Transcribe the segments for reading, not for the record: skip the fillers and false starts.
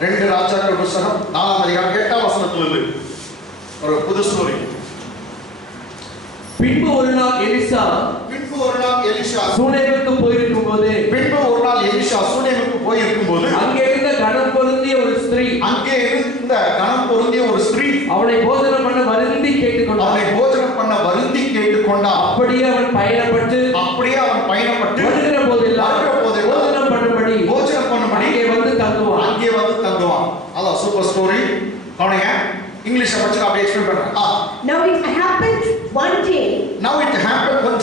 ரெண்டு ராஜாக்கள் புத்தகம் 4ஆம் அதிகாரம் 8ஆம் வசனத்திலிருந்து ஒரு புது ஸ்டோரி. பின்பு ஒரு நாள் எலிசா சூனேமுக்கு போயிருக்கும் போது அங்கே இருந்த கனம் பொருந்திய ஒரு ஸ்திரீ அவனை போஜனம் பண்ண வருந்தி கேட்டுக்கொண்டார். அப்படியே அவன் பயணப்பட்டு வருகிற போதெல்லாம் போஜனம் பண்ணும்படி அங்கே வந்து தங்குவான். அதான் சூப்பர் ஸ்டோரி. கவனிங்க, இங்கிலீஷ் படிச்சு அப்படியே எக்ஸ்பிளைன் பண்றேன். Now it happened one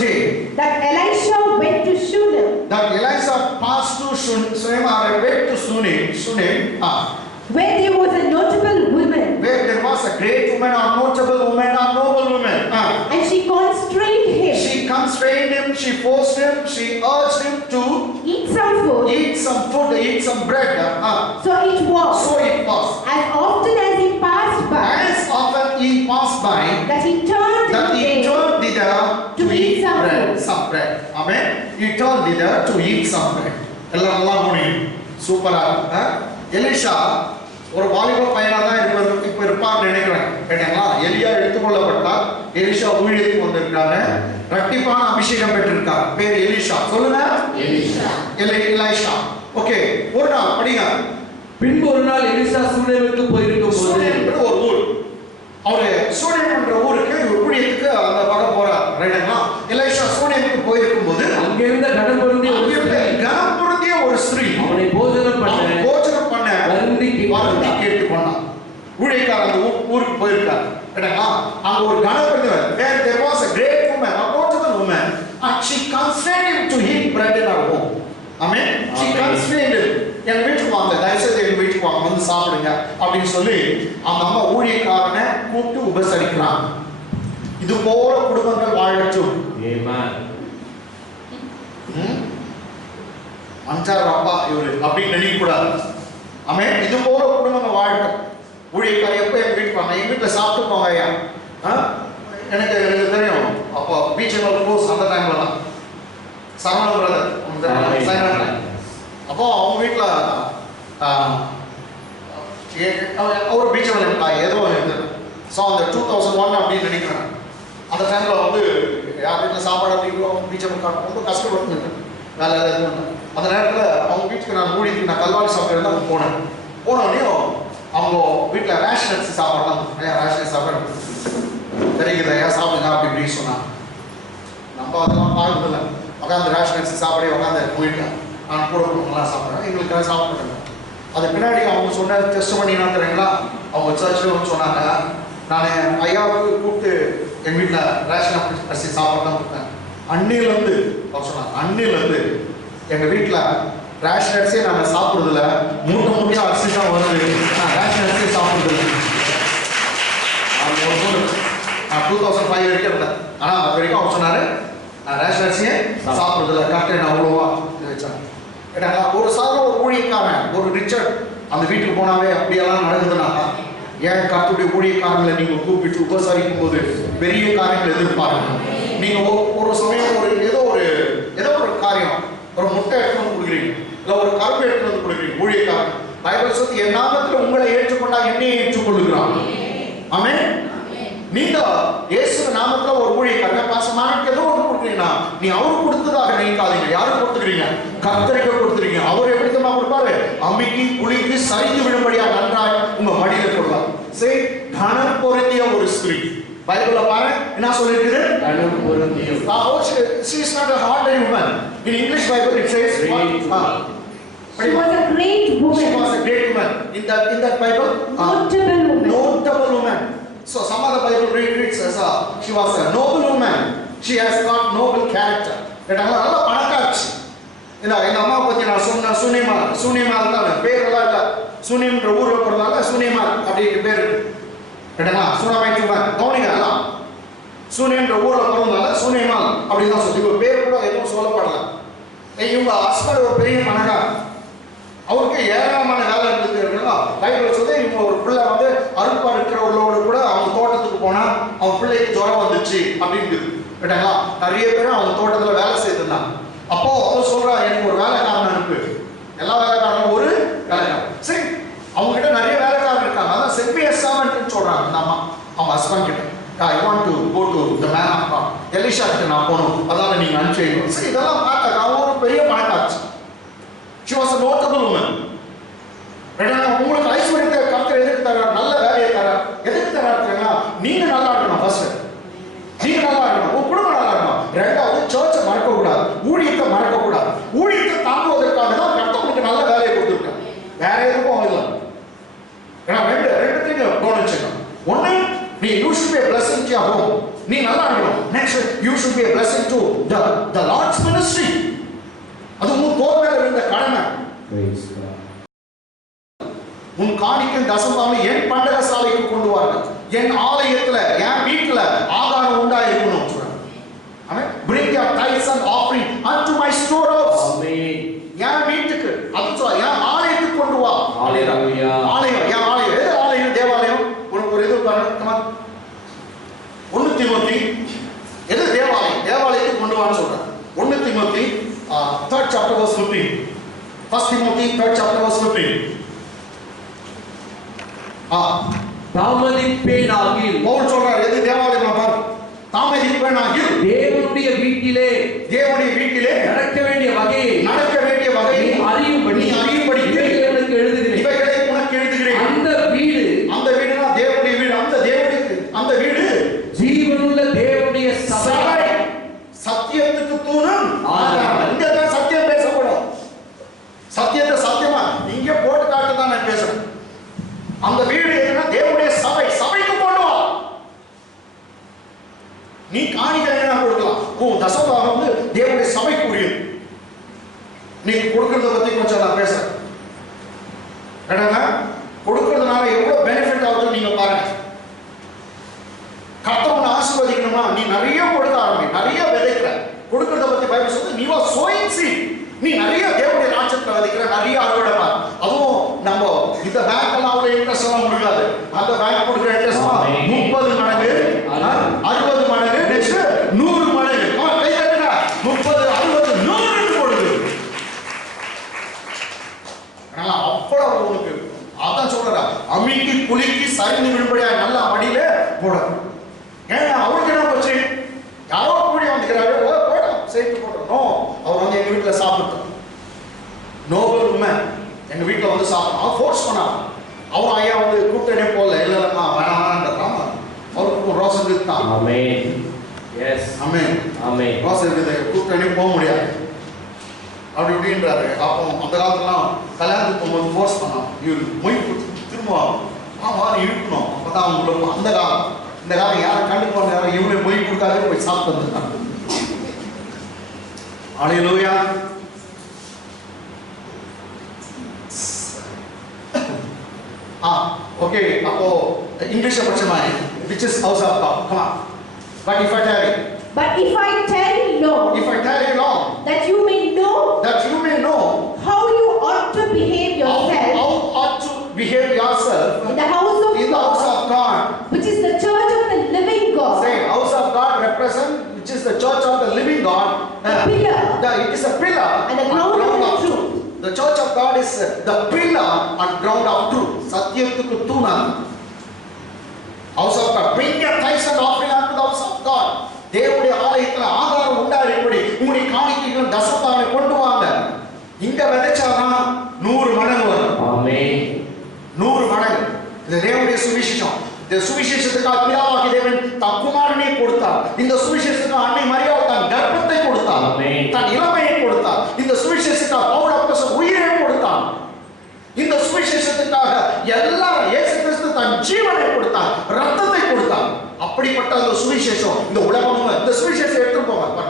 day that Elisha went to Shunem. Passed to Shunem, or went to Shunem, where there was a notable woman. Where there was a great woman, or notable woman, or noble woman. And she constrained him. She forced him, she urged him to eat some food, eat some bread. So it was. As often as he passed by, that he turned thither to eat some bread. Amen. He turned thither to eat some bread. எல்லாம் நல்லா முடியும். சூப்பரா. எலிஷா ஒரு வாலிப பையனா தான் இப்ப இருப்பான்னு நினைக்கிறேன். கேட்டீங்களா? எலியா எடுத்துக்கொள்ளப்பட்டார். எலிஷா ஊழியத்துக்கு வந்திருக்காரு. இரட்டிப்பான அபிஷேகம் பெற்றிருக்கார். பேர் எலிஷா. சொல்லுங்க. எலிஷா. ஓகே, ஒரு நாள் படிங்க. பின்பு ஒரு நாள் எலிசா சூனேமுக்கு போயிருக்கும் போது, ஒரு ஊர், அவரு சூனேம் என்ற ஊருக்கு ஊழியத்துக்கு அந்த பக்கம் போறார். ரைட்டுங்களா? எலிஷா சூனேமுக்கு போயிருக்கும் போது அங்கே இருந்த கனம் பொருந்திய ஒரு ஸ்திரீ அவனை போஜனம் பண்ண வருந்தி கேட்டுக்கொண்டான். ஊழியக்காரர் அந்த ஊருக்கு போயிருக்கார். ரைட்டுங்களா? அங்க ஒரு கனம் பொருந்தியவர், where there was a great woman, a notable woman, and she constrained him to eat bread in her home. Amen. She constrained him. எங்க வீட்டுக்கு வாங்க, தயவுசெய்து எங்க வீட்டுக்கு வாங்க, வந்து சாப்பிடுங்க அப்படின்னு சொல்லி அந்த அம்மா ஊழியக்காரனை கூப்பிட்டு உபசரிக்கிறான். இது போல குடும்பங்கள் வாழட்டும். மஞ்சார் அப்பா இவரு அப்படின்னு நினைக்க கூடாது. ஆமென். இது போல குடும்பங்கள் வாழட்டும். ஊழியக்காரர் எப்ப எங்க வீட்டுக்கு வாங்க, எங்க வீட்டுல சாப்பிட்டு போங்க ஐயா. எனக்கு தெரியும், அப்போ பீச் க்ளோஸ் அந்த டைம்ல தான் சரவணன் பிரதர் அப்போ அவங்க வீட்டில் ஒரு பீச் ஏதோ ஸோ அந்த 2001 அப்படின்னு நினைக்கிறேன். அந்த டைமில் வந்து யார் வீட்டில் சாப்பாடு அப்படிங்கிறோம் பீச்சை ரொம்ப கஷ்டப்பட்டு வேலை அந்த நேரத்தில் அவங்க வீட்டுக்கு நான் ஊழிக்கு நான் கல்வாரி சாப்பிட்டு தான் போனோடனையும் அவங்க வீட்டில் ரேஷன் அரிசி சாப்பாடு தான். ரேஷன் சாப்பாடு தெரியுது ஐயா சாப்பிடுங்க அப்படி இப்படின்னு சொன்னாங்க. நம்ம அதெல்லாம் பார்க்கறதில்ல. உட்காந்து ரேஷன் அரிசி சாப்பாடே உட்காந்து போயிட்டேன். நான் கூட குடும்பம்லாம் சாப்பிட்றேன், எங்களுக்காக சாப்பிட்டுருங்க. அது பின்னாடி அவங்க சொன்ன டெஸ்ட் பண்ணினா தெரியுங்களா, அவங்க சர்ச்சில் வந்து சொன்னாங்க, நான் ஐயாவுக்கு கூப்பிட்டு எங்கள் வீட்டில் ரேஷன் அரிசி சாப்பாடு தான் கொடுத்தேன். அன்னிலேருந்து அவர் சொன்னாங்க, அன்னிலேருந்து எங்கள் வீட்டில் ரேஷன் அரிசியை நாங்கள் சாப்பிட்றதில்ல, மூட்டையாக அரிசி தான் வருது, நான் ரேஷன் அரிசியை சாப்பிட்றதில்ல. நான் 2005 வரைக்கும் இருந்தேன். ஆனால் அது வரைக்கும் அவர் சொன்னார், நான் ரேஷன் அரிசியை சாப்பிட்றதில்ல, கரெக்டாக நான் அவ்வளோவா வச்சாங்க. கேட்டாங்களா? ஒரு சாதாரண ஒரு ஊழியக்காரன், ஒரு ரிச்சர்ட் அந்த வீட்டுக்கு போனாவே அப்படியெல்லாம் நடக்குதுன்னா, ஏன் கர்த்தருடைய ஊழியக்காரங்களை நீங்கள் கூப்பிட்டு உபசரிக்கும் போது பெரிய காரியங்கள் எதிர்பாருங்க. நீங்கள் ஒரு சமயம் ஏதோ ஒரு காரியம், ஒரு முட்டை எடுத்து வந்து கொடுக்குறீங்க, இல்லை ஒரு கரும்பு எடுத்து வந்து கொடுக்குறீங்க. ஊழியக்காரன் பைபிள் சொல்லி என் நாமத்தில் உங்களை ஏற்றுக்கொண்டா என்னையே ஏற்றுக்கொள்ளுகிறான். ஆமென். நீங்க இயேசு நாமத்துல ஒரு ஊழியக்காரங்க பாசமானக்கு ஏதோ ஒன்று கொடுக்குறீங்கன்னா, நீ அவருக்கு கொடுத்ததாக நினைக்காதீங்க. யாருக்கு கொடுத்துக்கிறீங்க? கர்த்தருக்கு கொடுத்துறீங்க. அவர் எப்படி தான் கொடுப்பாரு? அம்பிக்கு குளிக்கு சரிந்து விடும்படியா நன்றாய் உங்க மடியில கொடுப்பார். சரி, கனம் பொருந்திய ஒரு ஸ்திரீ. பைபிள்ல பாரு என்ன சொல்லிருக்குது? கனம் பொருந்திய. She is not a ordinary woman. In English Bible it says she was a great woman. She was a great woman. In that Bible, notable woman. So some of the Bible reads as she was a noble woman. She has got noble character. கேட்டாங்க, நல்ல பணக்காட்சி. இந்த அம்மா பத்தி நான் சொன்ன சூனியமால் தான் பேரெல்லாம் இல்லை. சூனியம்ன்ற ஊர்ல போறதால சூனியமால் அப்படின்ற பேர் இருக்கு. கேட்டாங்களா? சூனமைக்குமார் கவனிங்க எல்லாம். சூனியம்ன்ற ஊர்ல போறதால சூனியமால் அப்படிதான் சொல்லி ஒரு பேர் கூட எதுவும் சொல்லப்படல. இவங்க ஹஸ்பண்ட் ஒரு பெரிய பணக்காரர், அவருக்கு ஏராளமான வேலை இருந்துருக்குங்களா. பைபிள் சொல்லி இவங்க ஒரு பிள்ளை வந்து அறுப்பா இருக்கிறவர்களோடு கூட அவங்க தோட்டத்துக்கு போனா அவங்க பிள்ளைக்கு ஜுரம் வந்துச்சு அப்படின்னு கேட்டாங்களா. நிறைய பேரும் அவங்க தோட்டத்தில் வேலை செய்திருந்தாங்க. அப்போ அவர் சொல்றா, எனக்கு ஒரு வேலைக்காரன் அனுப்பு. எல்லா வேலைக்காரனும் ஒரு வேலைக்காரன். சரி, அவங்க அவன் ஹஸ்பண்ட் கிட்ட, I want to go to the man of God. Elisha கிட்ட நான் போகணும், அதால நீங்க அனுப்பிச்சு. சரி, இதெல்லாம் பார்த்தாங்க. அவன் ஒரு பெரிய பணக்காரச்சி. She was a notable woman. உங்களுக்கு ஐஸ்வர்யத்தை கர்த்தர் எதுக்கு தரார்? நல்ல வேலையை தரார். எதுக்கு தரார் தெரியுமா? நீங்க நல்லா இருக்கணும். ஃபர்ஸ்ட் நீங்க நல்லா இருக்கணும், உங்க குடும்பம் நல்லா இருக்கணும். ரெண்டாவது சர்ச்சை மறக்க கூடாது, ஊழியத்தை மறக்க கூடாது. ஊழியத்தை தாங்குவதற்காக தான் கர்த்தர் உங்களுக்கு நல்ல வேலையை கொடுத்துருக்காங்க. வேற எதுக்கும் இல்லை. ஏன்னா ரெண்டுத்தையும் கவனிச்சுக்கணும். ஒண்ணு, நீ you should be a blessing to your home. நீ நல்லா இருக்கணும். Next, you should be a blessing to the Lord's ministry. அது உன் தோல்வியில் இருந்த கடமை. உன் காணிக்கும் தசமாவை என் பண்டக சாலைக்கு கொண்டு வாருங்கள். என் ஆலயத்துல, என் வீட்டுல ஆகாரம் உண்டாயிருக்கணும். ஆமென். Bring your tithes and offering unto my storehouse. ஆமென். என் வீட்டுக்கு, அது சொல்ல, என் ஆலயத்துக்கு கொண்டு வா. ஹalleluya. ஆலயம், என் ஆலயம். எது ஆலயம்? தேவாலயம். உனக்கு ஒரு இது பாருங்க. 1 தீமோத்தி, எது தேவாலயம்? தேவாலயத்துக்கு கொண்டு வான்னு சொல்றாங்க. 1 Timothy 3rd chapter verse 15. 1 Timothy 3rd chapter verse 15. தாமதிப்பேனாகில், Pavul சொல்றார், எது தேவாலயம் பாரு. தாமதிப்பேனாகில், தேவனுடைய வீட்டிலே நடக்க வேண்டிய வகையை அறியும்படி இவைகளை உனக்கு எழுதுகிறேன். அந்த வீடுனா தேவனுடைய வீடு. அந்த வீடு ஜீவனுள்ள தேவனுடைய சபை, சத்தியத்துக்கு தூணும் ஆதாரம். இங்க தான் சத்தியம் பேசப்படும். சத்தியத்தை சத்தியமா இங்க போட்டு காட்டு தான் நான் பேசுறேன். அந்த வீடு என்னன்னா தேவனுடைய சபை. சபைக்கு கொண்டு வா. நீ காணிக்கை என்ன கொடுக்கலாம்? தசமபாகம் வந்து தேவனுடைய சபைக்கு உரியது. நீ கொடுக்கறத பத்தி கொஞ்சம் நான் பேசுறேன். கொடுக்கறதுனால எவ்வளவு பெனிஃபிட் ஆகுதுன்னு நீங்க பாருங்க. கர்த்தரை ஆசீர்வதிக்கணுமா? நீ நிறைய கொடுக்க ஆரம்பி, நிறைய விதைக்கிற. கொடுக்கறத பத்தி பைபிள் சொல்லுது, நீ வாஸ் சோயிங் சீட். நீ நிறைய தேவனுடைய ராஜ்யத்துல விதைக்கிற, நிறைய அறுவடை பார். அதுவும் நம்ம இந்த பேங்க் எல்லாம் அவ்வளவு இன்ட்ரெஸ்ட் எல்லாம் முடியாது. அந்த பேங்க் கொடுக்குற இன்ட்ரெஸ்ட் 30 மடங்கு, 60 மடங்கு, நெக்ஸ்ட் 100 மடங்கு. கை தட்டுங்க. 30, 60, 100 போடுது. அவ்வளவு உனக்கு அதான் சொல்றா, அமிக்கி குலுக்கி சரிந்து விழும்படியா நல்ல மடியில போட. ஏன்னா அவருக்கு என்ன போச்சு? யாரோ கூடி வந்துக்கிறாரு, போடும் சேர்த்து போடணும். அவர் வந்து எங்க வீட்டுல சாப்பிட்டோம். நோபல் உமன் எங்க வீட்டுல வந்து சாப்பிட்டோம். ஃபோர்ஸ் பண்ணாங்க. அவர் ஐயா வந்து கூட்டணே போகல. இல்லைன்னா வேணாம். அவருக்கு ரோசம் இருக்குதான். ஆமென். எஸ். ஆமென். ஆமென். ரோசம் இருக்குது, கூட்டணே போக முடியாது அப்படி இப்படின்றாரு. அப்போ அந்த காலத்துலாம் கல்யாணத்துக்கு போகும்போது ஃபோர்ஸ் பண்ணோம். இவரு மொய் திரும்ப இருக்கணும். அப்பதான் அவங்களுக்கு அந்த காலம். இந்த காலம் யாரும் கண்டுக்குவாங்க, யாரும் இவனே மொய் கொடுக்காதே போய் சாப்பிட்டு வந்துருக்காங்க. ஹல்லேலூயா. ஓகே. அப்போ இங்கிலீஷ்ல படிச்சமா, which is house of God. Come on. But if I tarry long, that you may know how you ought to behave yourself how ought to behave yourself in the house of God, which is the church of the living God. Say, house of God represent, which is the church of the living God. The pillar. It is a pillar And the ground of the truth. The church of God is the pillar and ground of truth. Satyattukku thoonam. House of God. Bring your tithes and offering unto the house of God. தேவனுடைய ஆலயத்துல ஆகாரம் உண்டாயிருப்படி உங்களுடைய காணிக்கைகள் தசமபாகங்களை கொண்டு வாங்க. இங்க விதைச்சாதான் 100 மடங்கு வரும். ஆமென். 100 மடங்கு. இது தேவனுடைய சுவிசேஷம். இந்த சுவிசேஷத்துக்காக பிதாவாகிய தேவன் தன் குமாரனை கொடுத்தார். இந்த சுவிசேஷத்துக்காக அன்னை மரியாள் தன் கர்ப்பத்தை கொடுத்தார், தன் இளமையை கொடுத்தார். இந்த சுவிசேஷத்துக்காக பவுல் அப்போஸ்தலன் உயிரை கொடுத்தார். இந்த சுவிசேஷத்துக்காக எல்லாரும் இயேசு கிறிஸ்து தன் ஜீவனை கொடுத்தார், ரத்தத்தை கொடுத்தார். அப்படிப்பட்ட அந்த சுவிசேஷம் இந்த உலகம் இந்த சுவிசேஷத்தை எடுத்து போவாங்க.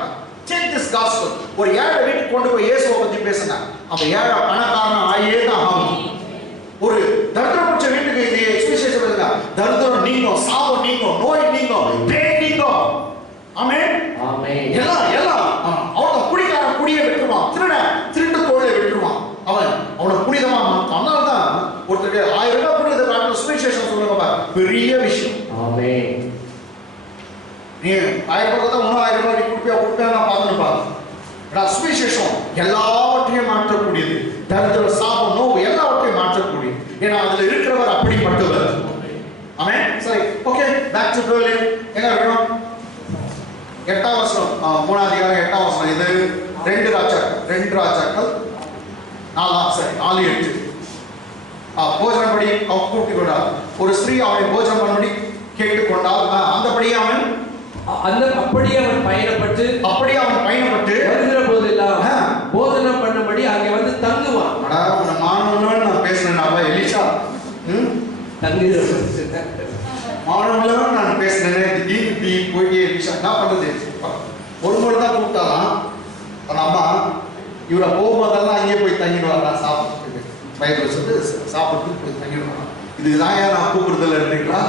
Take this gospel. ஒரு ஏழை வீட்டுக்கு கொண்டு போய் இயேசுவை பத்தி பேசுங்க. அந்த ஏழை பணக்காரன் ஆயே தான் ஆகும். ஒரு தரித்திரமுற்ற வீட்டுக்கு இது சுவிசேஷம் பேசுங்க. தரித்திரம் நீங்கும், சாபம் நீங்கும், நோய் நீங்கும், பேய் நீங்கும். ஆமென். ஆமென். எல்லாம் அவன் குடிகாரன் குடியை விட்டுருவான், திருட்டு தொழிலை விட்டுருவான். அவனை புனிதமா மாற்றான். அதனால்தான் ஒருத்தருக்கு 1000 ரூபாய் புனித காட்டுல சுவிசேஷம் சொல்லுங்க, பெரிய விஷயம். ஆமென். நீ 1000 ரூபாய் தான் 1000 ரூபாய் நீ கொடுப்பியா நான் பார்த்துன்னு பாரு. சுவிசேஷம் எல்லாவற்றையும் மாற்றக்கூடியது. தரித்திர சாபம் நோவு எல்லாவற்றையும் மாற்றக்கூடியது. ஏன்னா அதுல இருக்கிறவர் அப்படிப்பட்டவர். ஆமென். சரி, ஓகே. 3 அதிகாரம் 8ஆம் வசனம். இது 2 ராஜாக்கள் 4:8. போஜனப்படி அவன் கூப்பிட்டு கொண்டாள். ஒரு ஸ்திரீ அவனை போஜனம் பண்ணும்படி கேட்டுக்கொண்டால் அப்படியே அவன் பயணப்பட்டு வருகிற போதெல்லாம் போஜனம் பண்ணும்படி அங்கே வந்து தங்குவான். மாணவன் நான் பேசினேன் எலிஷா மாணவன் நான் பேசினேன். திடீர்னு போயிட்டு எலிஷா என்ன பண்றது? ஒரு முறை தான் கூப்பிட்டாலாம் அந்த அம்மா. இவரை போகும்போதெல்லாம் அங்கேயே போய் தங்கிடுவாரா சாப்பிட்டு வயதில் வச்சுட்டு சாப்பிட்டு போய் தங்கிடுவாங்க. இதுதான் நான் கூப்பிடுறதில்ல இல்லைங்களா?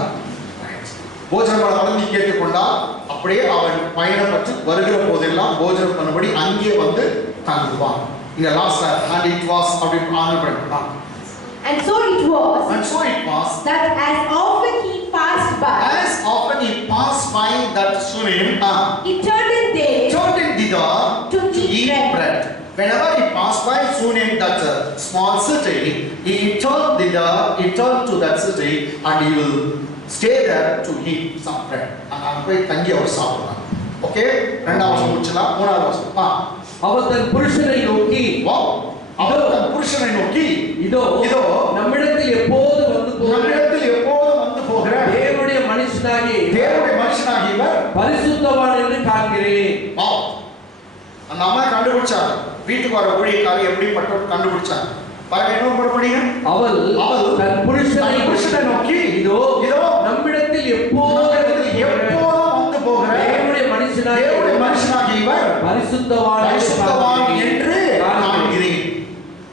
போஜனம் வளர்ந்து கேட்டுக்கொண்டா அப்படியே அவன் பயணப்பட்டு வருகிற போதெல்லாம் போஜனம் பண்ணும்படி அங்கே வந்து தங்குவான். இங்க லாஸ்ட் and it was அப்படின்னு ஆங்கிலம் பண்ணிட்டான். And so it was that as often he passed by that Shunem he turned in there to eat bread. Whenever he passed by Shunem, that small city, he turned to that city and he will stay there to eat some bread. அங்க போய் தங்கி அவர் சாப்பிடுறார். Okay, இரண்டாவது வசனம் முடிச்சலாம். மூணாவது வசனம். அவர் தன் புருஷனை நோக்கி இதோ நம்மிடத்தில் எப்போது வந்து போகிற தேவனுடைய மனுஷனாகி இவர் பரிசுத்தவான் என்று காண்கிறேன். அந்த அம்மா கண்டுபிடிச்சாங்க. வீட்டுக்கு வர ஊழியக்காரர் எப்படிப்பட்டவர் கண்டுபிடிச்சாங்க. பாருங்க என்ன படிங்க. அவள் தன் புருஷனை நோக்கி இதோ நம்மிடத்தில் எப்போது வந்து போகிற தேவனுடைய மனுஷனாகி இவர் பரிசுத்தவான் என்று காண்கிறேன்.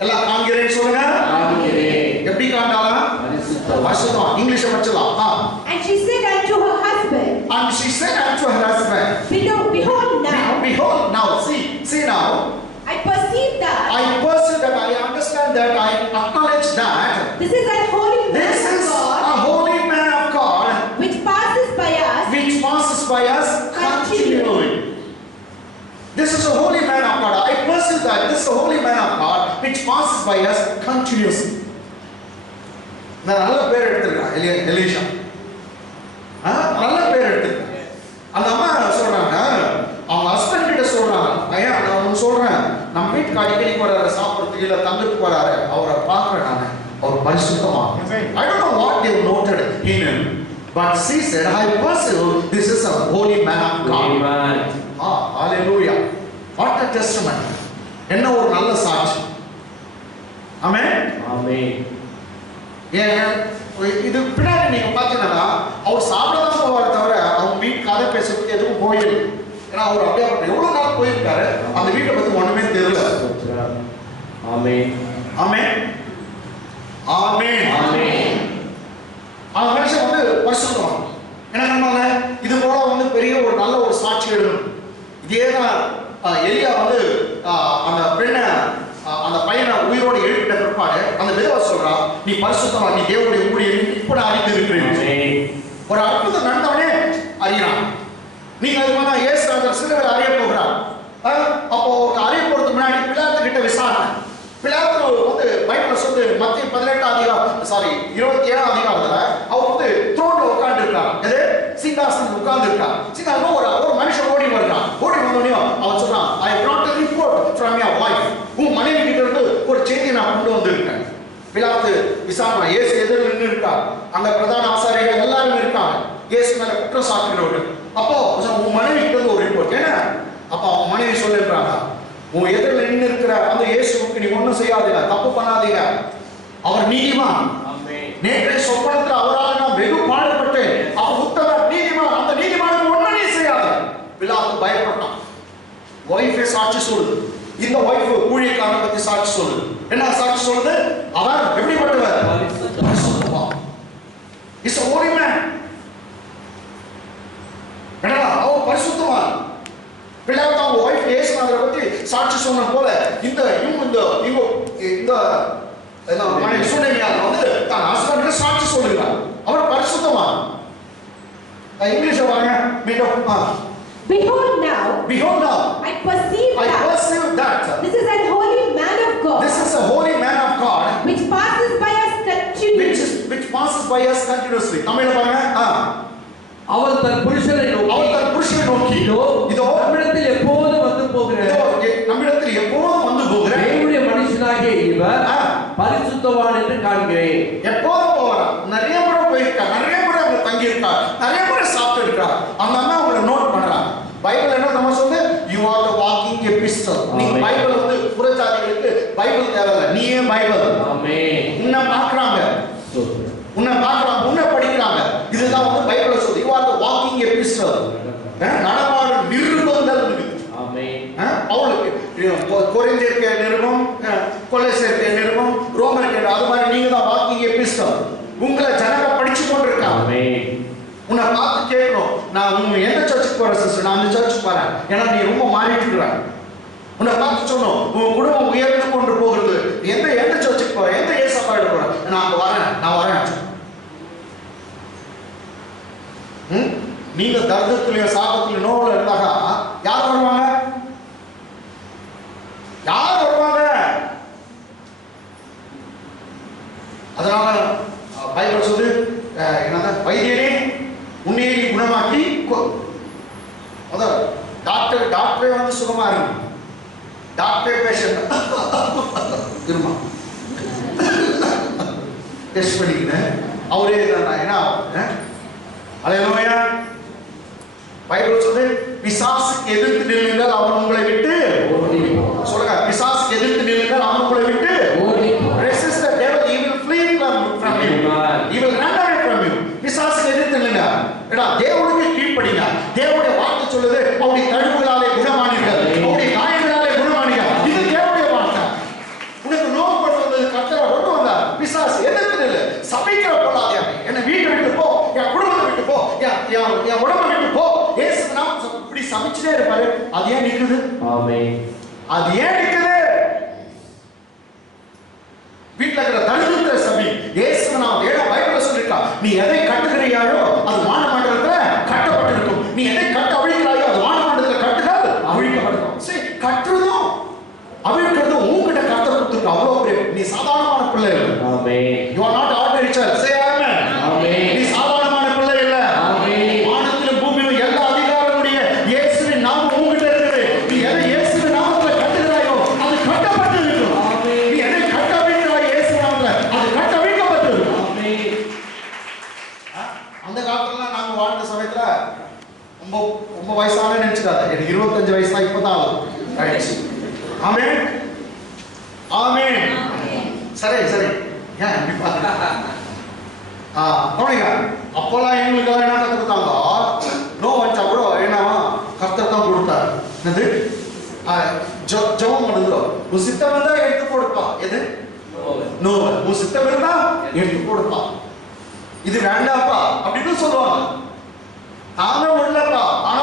எல்லாம் காண்கிறேன் சொல்லுங்க. எப்படி காண்டாளா? பரிசுத்தவான். இங்கிலீஷ்ல படிச்சலாம். And she said unto her husband, behold now, see now, I perceive that, I understand that, I acknowledge that this is a holy man of God, which passes by us continually. This is a holy man of God. I perceive that this is a holy man of God which passes by us continuously. நல்ல பேர் எடுத்துருக்கான் எலிஷா. நல்ல பேர் எடுத்துருக்கான். அந்த அம்மா சொல்றாங்க, அவங்க ஹஸ்பண்ட் கிட்ட சொல்றாங்க, ஐயா நான் ஒன்று சொல்றேன், நம்ம வீட்டுக்கு அடிக்கடி வராரு, சாப்பிட்றதுக்கு இல்லை தங்குறதுக்கு வராரு, அவரை பார்க்குறேன் நான், அவர் பரிசுத்தமா. I don't know what they noted in him, but she said, I perceive this is a holy man of God. Hallelujah. What a testament. என்ன ஒரு நல்ல சாட்சி. ஆமென். இது பின்னாடி நீங்க பாத்தீங்கன்னா அவர் சாப்பிடதான் போவாரு தவிர அவங்க வீட்டு கதை பேசுறதுக்கு எதுவும் போயிரு. ஏன்னா அவர் அப்படியே எவ்வளவு நாள் போயிருக்காரு, அந்த வீட்டை பத்தி ஒண்ணுமே தெரியல. அந்த மனுஷன் வந்து பரிசுத்தவான். என்ன பண்ணாங்க, இது போல வந்து பெரிய ஒரு நல்ல ஒரு சாட்சி எடுக்கணும். இதேதான் எலியா வந்து அந்த பெண்ணை அந்த பையனை உயிரோடு எழுப்பிட்ட பிற்பாடு அந்த விதவை சொல்றா, நீ பரிசுத்தவான், நீ தேவனுடைய ஊழியர், இப்ப நான் அறிந்து இருக்கிறேன். ஒரு அற்புதம் நடந்தவனே அறியறான். நீங்க அது பண்ணா இயேசுராஜர் சிலுவையில் அறிய போகிறார். அப்போ அறிய போறதுக்கு முன்னாடி பிலாத்து கிட்ட விசாரணை. பிலாத்து வந்து பைபிள்ல சொல்லு மத்திய 27ஆம் அதிகாரத்துல அவர் வந்து த்ரோன்ல உட்கார்ந்து இருக்கார். எது சிங்காசனம் உட்கார்ந்து இருக்கார். சிங்காசனம் ஒரு மனுஷன் ஓடி வருகிறான். ஓடி வந்தோடனே அவன் சொல்றான், I brought a report from your wife. உன் மனைவி கிட்ட இருந்து ஒரு செய்தியை நான் கொண்டு வந்திருக்கேன். பிலாத்து விசாரணை. இயேசு எதிரில் நின்று இருக்கார். அங்க பிரதான ஆசாரியர்கள் எல்லாரும் இருக்காங்க. இயேசு மேல குற்றம் சாட்டுகிறவர்கள். அப்போ உன் மனைவி கிட்ட இருந்து ஒரு ரிப்போர்ட். ஏன்னா அப்ப அவன் மனைவி சொல்லிருக்காங்க, உன் எதிரில் நின்று இருக்கிற அந்த இயேசுவுக்கு நீ ஒன்றும் செய்யாதீங்க, தப்பு பண்ணாதீங்க, அவர் நீதிமான். நேற்றைய சொப்பனத்தில் அவரால் நான் வெகு பாடுபட்டேன், அவர் உத்தமர், நீதிமான், அந்த நீதிமானுக்கு ஒன்றும் நீ செய்யாத. பிலாத்து பயப்பட்டான். ஒய்ஃபே சாட்சி சொல்லுது. இந்த ஒய்ஃப் ஊழியக்காரனை பத்தி சாட்சி சொல்லுது. என்ன சாட்சி சொல்லுது? அவர் எப்படிப்பட்டவர்? பரிசுத்தவான். Is a holy man. என்னடா அவர் பரிசுத்தவான். பிலாத்து அவங்க ஒய்ஃப் இயேசுவை பத்தி சாட்சி சொன்ன போல இந்த மனைவி சூனேமியார் வந்து தன் ஹஸ்பண்ட் சாட்சி சொல்லுகிறார், அவர் பரிசுத்தவான். இங்கிலீஷ்ல பாருங்க. Behold now, I perceive that this is a holy man of God. This is a holy man of God which passes by us continuously. Which passes by us continuously. தமிழ்ல பாருங்க. அவர் தன் புருஷனை நோக்கி இதோ நம்மிடத்தில் என்று காண்கிறேன். எப்போதும் போகிறான், நிறைய முறை போயிருக்கான், நிறைய முறை அவங்க தங்கி இருக்கார், நிறைய முறை சாப்பிட்டு இருக்கார். அந்த அண்ணா அவங்களை நோட் பண்றாங்க. பைபிள் என்ன நம்ம சொல்லுது, you are the walking epistle. நீ பைபிள் வந்து புறஜாதிகளுக்கு பைபிள் தேவையில்லை, நீயே பைபிள். ஆமென். உன்னை பார்க்கறாங்க, உன்னை பார்க்கறாங்க, உன்னை படிக்கிறாங்க. இதுதான் வந்து பைபிள் சொல்லுது, you are the walking epistle. நடமாடும் நிருபங்கள் இருக்கு. ஆமென். பவுலுக்கு கொரிந்தியருக்கு நிருபம், கொலோசியருக்கு நிருபம், ரோமருக்கு, அது மாதிரி நீங்க தான் வாக்கிங் எபிஸ்டல். உங்களை ஜனங்க படிச்சு கொண்டிருக்காங்க. ஆமென். உன்னை பார்த்து கேட்கணும், நான் உங்க எந்த சர்ச்சுக்கு போறேன் சிஸ்டர், நான் அந்த சர்ச்சுக்கு போறேன், ஏன்னா நீ ரொம்ப மாறிட்டு இருக்கிற. உன்னை பார்த்து சொன்னோம், உன் குடும்பம் உயர்ந்து கொண்டு போகிறது, எந்த சர்ச்சுக்கு போற, எந்த ஏசப்பா எடுக்க போற, நான் அங்க வரேன், நான் வரேன். நீங்க தர்தத்திலேயோ சாபத்திலேயோ நோவுல இருந்தாக யார் வருவாங்க? யார் வருவாங்க? அதனால பைபிள் சொல்லு, என்னது, வைத்தியரே உன்னையே நீ குணமாக்கி, அதான் டாக்டரே வந்து சுகமா இருக்கு, டாக்டரே பேஷண்ட் திரும்ப டெஸ்ட் பண்ணிக்கிறேன், அவரே என்ன அல்லேலூயா. பைபிள் சொல்லு, பிசாசுக்கு எதிர்த்து நில்லுங்கள், அவன் உங்களை விட்டு சொல்லுங்க, பிசாசுக்கு எதிர்த்து நில்லுங்கள், அவன் உங்களை விட்டு resist the devil, he will flee from you, he will run away from you. பிசாசுக்கு எதிர்த்து நில்லுங்க. ஏடா தேவனுக்கு கீழ்ப்படிங்க. தேவனுடைய வார்த்தை சொல்லுது, அவருடைய தழும்புகளாலே குணமானீர்கள், அவருடைய காயங்களாலே குணமானீர்கள். இது தேவனுடைய வார்த்தை. உனக்கு நோவு கொண்டு வந்தது கர்த்தர் கொண்டு வந்தார். பிசாசு எதிர்த்து நில்லு. சபைக்கிற போலாதே, என்ன வீட்டை விட்டு போ, என் குடும்பத்தை விட்டு போ, என் உடம்பை விட்டு போ. இயேசு நாம் இப்படி சமைச்சுட்டே இருப்பாரு. அது ஏன் நிக்குது? ஆமென். அது ஏன் நிக்குது? வீட்டுல இருக்கிற தழுவுகிற சபை இயேசு நாம் ஏழா பைபிள்ல சொல்லிருக்கா, நீ எதை கட்டுகிறாயோ அது வானமண்டலத்துல கட்டப்பட்டிருக்கும், நீ எதை கட்ட அவிழ்க்கிறாயோ அது வானமண்டலத்துல கட்டுகள் அவிழ்க்கப்பட்டிருக்கும். சரி, கட்டுறதும் அவிழ்க்கிறதும் உன்கிட்ட கர்த்தர் கொடுத்திருக்க, அவ்வளவு பெரிய, நீ சாதாரணமான பிள்ளை இல்லை. ஆமென். You are not ordinary child. Say amen. ஆமென். நீ சாதாரணமான பிள்ளை இல்ல. ஆமென். வானத்திலும் பூமியிலும் எல்லா அதிகாரமுடைய இயேசுவின் நாமம் உன்கிட்ட இருக்குது. நீ எதை இயேசுவின் நாமத்துல கட்டுகிறாயோ அது கட்டப்பட்டிருக்கும். ஆமென். நீ எதை கட்டவிழ்க்கிறாயோ இயேசு நாமத்துல அது கட்டவிழ்க்கப்பட்டிருக்கும். ஆமென். அந்த காலத்துல நாங்க வாழ்ந்த சமயத்துல ரொம்ப வயசான நினைச்சுக்காத, எனக்கு 25 வயசு தான், இப்பதான் ஆயிடுச்சு. ஆமென். ஆமென். சரி சரி, ஏன் இப்படி பாருங்க. அப்போல்லாம் எங்களுக்கு என்ன கற்றுத்தாங்க, நோ வச்சா கூட என்னவா கர்த்தர் தான் கொடுத்தாரு. என்னது ஜெபம் பண்ணுதோ, உன் சித்தம் இருந்தா எடுத்து கொடுப்பா. எது நோ, உன் சித்தம் இருந்தா எடுத்து கொடுப்பா. இது வேண்டாப்பா அப்படின்னு சொல்லுவாங்க. நாங்க முடியலப்பா, ஆனா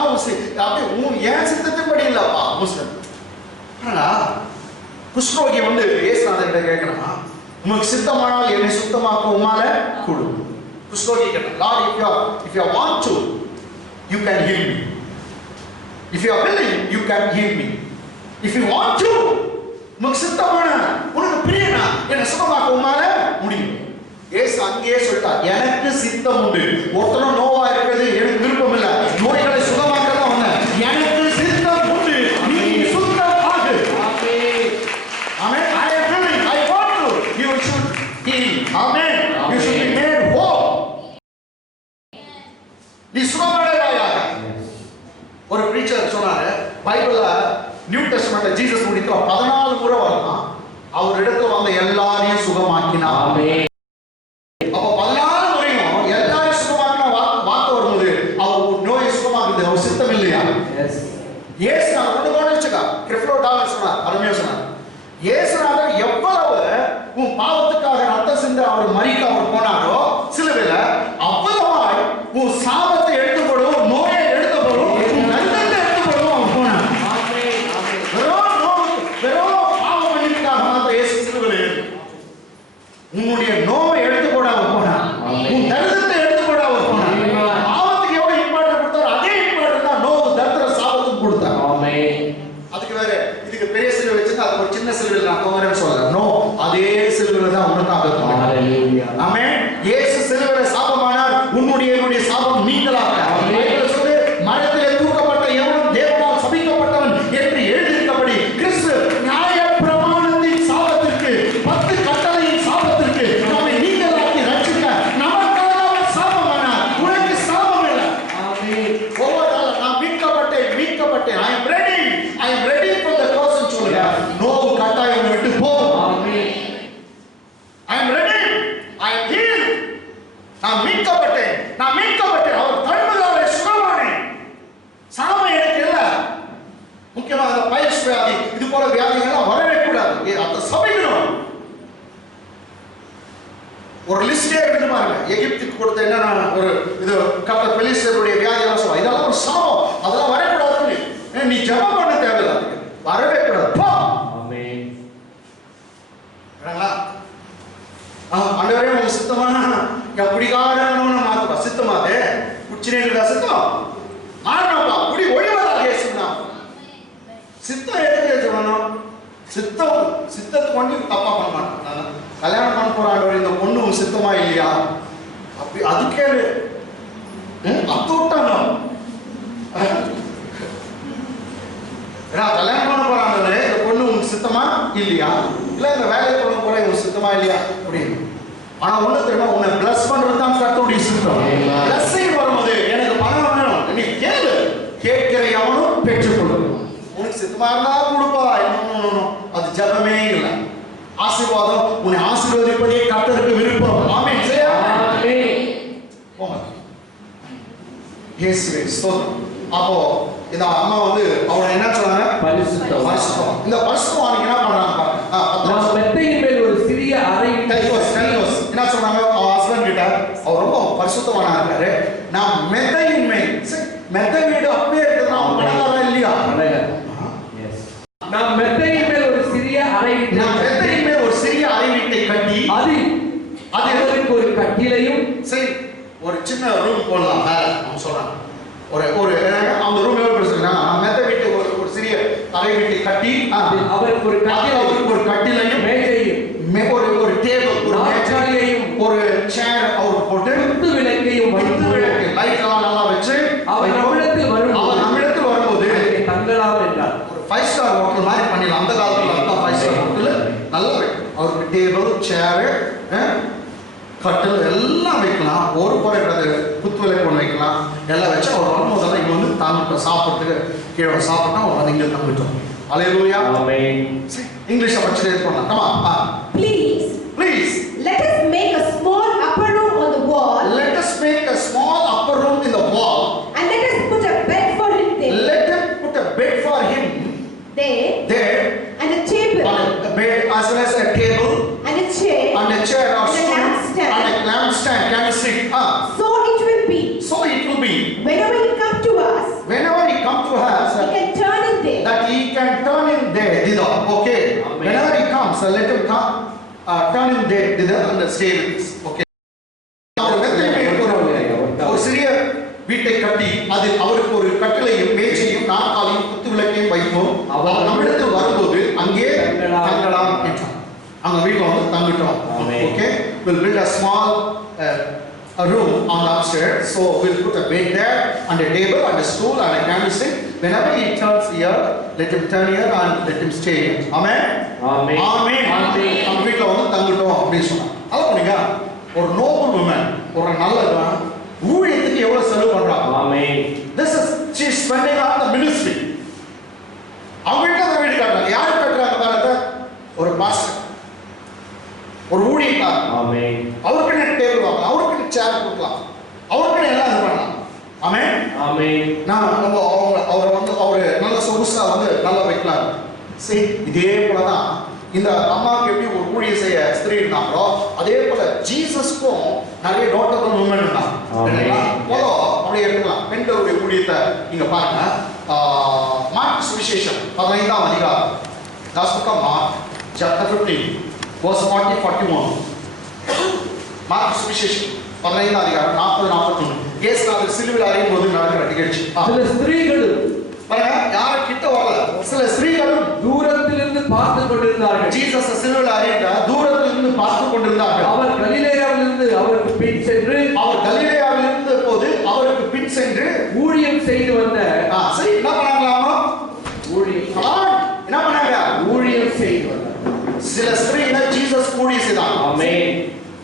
அப்படி ஏன் சித்தத்தின்படி இல்லப்பா முஸ்லிம். ஆனா குஷ்ரோகி வந்து இயேசுநாதர்கிட்ட கேட்கணுமா, உனக்கு சித்தமானால் என்னை சுத்தமாக்க உம்மால கொடு. குஷ்ரோகி கேட்டான், Lord, if you want to, you can heal me. If you are willing, you can heal me. If you want to, உனக்கு சித்தமான, உனக்கு பிரியனா என்னை சுத்தமாக்க உம்மால முடியும். இயேசு அங்கேயே சொல்லிட்டார், எனக்கு சித்தம் உண்டு. ஒருத்தரும் நோவா இருக்கிறது எனக்கு விருப்பம் இல்லை, நோய்களை சுகமாக்க தான் வந்தேன். எனக்கு சித்தம் உண்டு, நீ சுத்தமாகு. Amen. I am willing, I want to. You should heal. Amen. You should be made whole. நீ சுகமடைவாயாக. ஒரு பிரீச்சர் சொன்னாரு, பைபிள்ல நியூ டெஸ்டமென்ட்ல ஜீசஸ் முடிக்கிற 14 முறை வரலாம், அவர் இடத்துல வந்த எல்லாரையும் சுகமாக்கினார். ஆமென். அப்ப 14 முறையும் எல்லாரையும் சுகமாக்கின வார்த்தை வரும்போது அவர் நோயை சுகமாக்குது, அவர் சித்தம் இல்லையா? எஸ். இயேசு நான் கொண்டு போனச்சுக்கா $3 சொன்னார், அருமையா சொன்னார். இயேசுநாதர் எவ்வளவு உன் பாவத்துக்காக ரத்தம் சிந்த அவர் மரிக்க அவர் போனாரோ சிலுவையில, அவ்வளவாய் உன் சாபத்தை எடுத்து போடும், நோயை எடுத்து போடும், உன் ரத்தத்தை எடுத்து போடும் அவர் போனார். வெறும் பாவ மன்னிப்புக்காக மாத்திரம் இயேசு சிலுவையில உன்னுடைய நான் மீட்கப்பட்டேன், நான் மீட்கப்பட்டேன், அவர் தழும்புகளாலே சுகமானேன். சாமம் எனக்கு இல்ல. முக்கியமாக இந்த பைல்ஸ் வியாதி, இது போல வியாதிகள்லாம் வரவே கூடாது. அந்த சபைகளும் ஒரு லிஸ்டே எடுத்து பாருங்க. எகிப்துக்கு கொடுத்த என்னன்னா ஒரு இது கப்பல் பெலிஸ்தருடைய வியாதியெல்லாம் சொல்லுவாங்க. இதெல்லாம் ஒரு சாபம், அதெல்லாம் வரக்கூடாதுன்னு. நீ ஜெபம் பண்ண தேவையில்லை, வரவே கூடாது. போ. ஆமென். ஆண்டவரே உங்க சித்தமான குடிகாரன்னு மாத்துவா. சித்தமாதே குடிச்சினேங்க சித்தம் மாறணும்ப்பா, குடி ஒழிவதாக இயேசுனா. சித்தம் எதுக்கு சொல்லணும்? சித்தத்தை கொண்டு தப்பா பண்ண மாட்டான். கல்யாணம் பண்ண போறாங்க, இந்த பொண்ணு உன் சித்தமா இல்லையா அப்படி அதுக்கே அத்தூட்டானோ. கல்யாணம் பண்ண போறாங்க, இந்த பொண்ணு உனக்கு சித்தமா இல்லையா, இல்ல இந்த வேலையை பண்ண போற உனக்கு சித்தமா இல்லையா அப்படின்னு. ஆனா ஒண்ணு தெரியுமா, உன்னை பிளஸ் பண்றது தான் கர்த்தருடைய சித்தம். பிளஸ்ஸிங் வரும்போது எனக்கு பணம் வேணும், நீ கேளு, கேட்கிற எவனும் பெற்றுக்கொள்ளும். உனக்கு சித்தமா இருந்தா கொடுப்பா, இன்னும் அது ஜபமே இல்லை. ஆசீர்வாதம் உன்னை ஆசீர்வதிப்பதே கர்த்தருக்கு விருப்பம். ஆமென். ஆமென். போங்க. இயேசுவே ஸ்தோத்திரம். அப்போ இந்த அம்மா வந்து அவளை என்ன சொன்னாங்க? பரிசுத்தம். இந்த பரிசுத்தம் என்ன பண்றாங்க? நான் மெத்தையின் மேல் ஒரு சிறிய அறை என்ன சொன்னாங்க அவ ஹஸ்பண்ட் கிட்ட? அவர் ரொம்ப பரிசுத்தமானா இருக்காரு. நான் மெத்தையின் மேல், மெத்தை வீடு அப்படியே இருக்குது, நான் பணக்காரா இல்லையா? நான் மெத்தையின் மேல் ஒரு சிறிய அறை, நான் மெத்தையின் மேல் ஒரு சிறிய அறை வீட்டை கட்டி அதற்கு ஒரு கட்டிலையும், சரி ஒரு சின்ன ரூம் போடலாம் மேல. அவங்க சொல்றாங்க ஒரு அந்த ரூம் எவ்வளவு பெருசுனா, மெத்தை வீட்டு ஒரு சிறிய அறை வீட்டை கட்டி அவருக்கு ஒரு கட்டிலையும் மேஜையும் ஒரு டேபிள், ஒரு மேஜையும் ஒரு சேர் அவர் போட்டு குத்து விளக்கையும் வைத்து லைட் எல்லாம் நல்லா வச்சு அவர் நம்மிடத்தில் வரும்போது தங்கலாம் என்றார். ஒரு 5 ஸ்டார் ஹோட்டல் மாதிரி பண்ணிடலாம். அந்த காலத்துல 5 ஸ்டார் ஹோட்டல் நல்லா அவருக்கு டேபிள், சேர், கட்டில் எல்லாம் வைக்கலாம். ஒரு குறைக்கிறது குத்து விளக்கு ஒன்று வைக்கலாம். எல்லாம் வச்சு அவர் வரும்போதெல்லாம் இங்கே வந்து தாங்க சாப்பிட்றதுக்கு கீழே சாப்பிட்டா அவர் வந்து இங்கே தங்கிட்டோம். அல்லேலூயா. ஆமென். இங்கிலீஷை படிச்சுட்டே இருப்போம். Comma. Please let us make a small upper room on the wall. Let us make a small upper room in the wall. And let us put a bed for him there. Let us put a bed for him there. And a table. A bed as well as a table. And a chair. And a chair or and stool. a lampstand. And a lampstand. Can you see? So it will be. Whenever he come to us. He can turn in there. That he can turn in there. Okay. Amen. Whenever he comes, let him come. Turn in there and stay with us. Okay. ஒரு சிறிய வீட்டை கட்டி அதில் அவருக்கு ஒரு கட்டிலையும் மேஜையும் நாற்காலியும் குத்து விளக்கையும் வைப்போம். அவர் நம்மிடத்தில் வரும்போது அங்கே தங்கலாம் என்றார். அங்க வீட்டில் வந்து தங்கிட்டோம். Okay. We'll build a small a room on the upstairs. So we'll put a bed there and a table and a stool and a candlestick. Whenever he turns here, let him turn here and let him stay here. Amen. Amen. Amen. நம்ம வீட்டில் வந்து தங்கிட்டோம் அப்படின்னு சொன்னாங்க. அதான் நீங்க ஒரு Nobel woman, ஒரு நல்ல ஊழியத்துக்கு எவ்வளவு செலவு பண்றாங்க? ஆமென். This is she is spending on the ministry. அவங்க வீட்டுல வீடு கட்டுறாங்க. யாரு கட்டுறாங்க பாருங்க? ஒரு பாஸ்டர், ஒரு ஊழியக்காரர். ஆமென். அவருக்கு டேபிள் வாங்கலாம், அவருக்கு சேர் கொடுக்கலாம், அவருக்கு எல்லாம் இது பண்ணலாம். ஆமென். ஆமென். நான் நம்ம அவர் வந்து அவர் நல்ல சொகுசா வந்து நல்லா வைக்கலாம். சரி, இதே போலதான் இந்த அம்மாவுக்கு எப்படி ஒரு ஊழியம் செய்ய ஸ்திரீ இருந்தாங்களோ அதே போல ஜீசஸ்க்கும் நிறைய நோட்டபிள் உமன் இருந்தாங்க. போதோ அப்படியே இருக்கலாம். பெண்களுடைய ஊழியத்தை நீங்க பாருங்க. மார்க் சுவிசேஷம் 15ஆம் அதிகாரம், Gospel of Mark chapter 15 verse 40-41. Mark சுவிசேஷம் 15ஆம் அதிகாரம் 40-41. இயேசுநாதர் சிலுவையில் அறையும் போது நடக்கிற நிகழ்ச்சி. சில ஸ்திரீகளும் பாருங்க, யாரும் கிட்ட வரல, சில ஸ்திரீகளும் தூரத்திலிருந்து பார்த்து கொண்டிருந்தார்கள். ஜீசஸ் சிலுவையில் அறையிட்ட தூரத்திலிருந்து பார்த்து கொண்டிருந்தார்கள். அவர் கலிலேயாவிலிருந்து அவருக்கு பின் சென்று அவருக்கு பின் சென்று ஊழியம் செய்து வந்த சரி என்ன பண்ணாங்களாமா? என்ன பண்ணாங்க? ஊழியம் செய்து வந்தார். சில ஸ்திரீகள் ஜீசஸ் ஊழியம் செய்தாங்க. ஆமென்.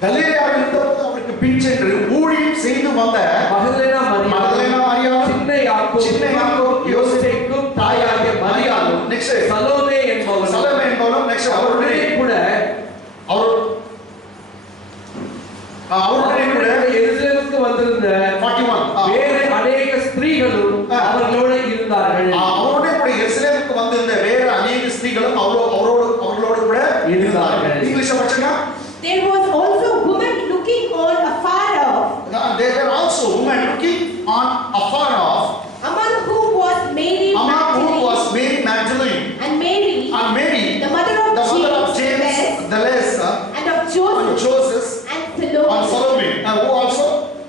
கலிலேயாவிலிருந்து அவருக்கு பின் சென்று ஊழியம் செய்து வந்த மகதலேனா மரியா, சின்ன யாக்கோபு, யோசேப்புக்கும் தாயாகிய மரியாளும், நெக்ஸ்ட் சலோமே என்பவரும், நெக்ஸ்ட் அவருடைய கூட வைத்திருந்த 41 வேறு அநேக ஸ்திரீகளும் அவர்களோடு இருந்தார்கள். அவரோட கூட எருசலேமுக்கு வந்திருந்த வேறு அநேக ஸ்திரீகளும் அவர்களோடு கூட இருந்தார்கள். இங்கிலீஷ்ல படிச்சீங்க. There was also women looking on afar off. There were also women looking on afar off. Among whom was Mary Magdalene and Mary, the mother of James, the Less, and of Joseph and Salome,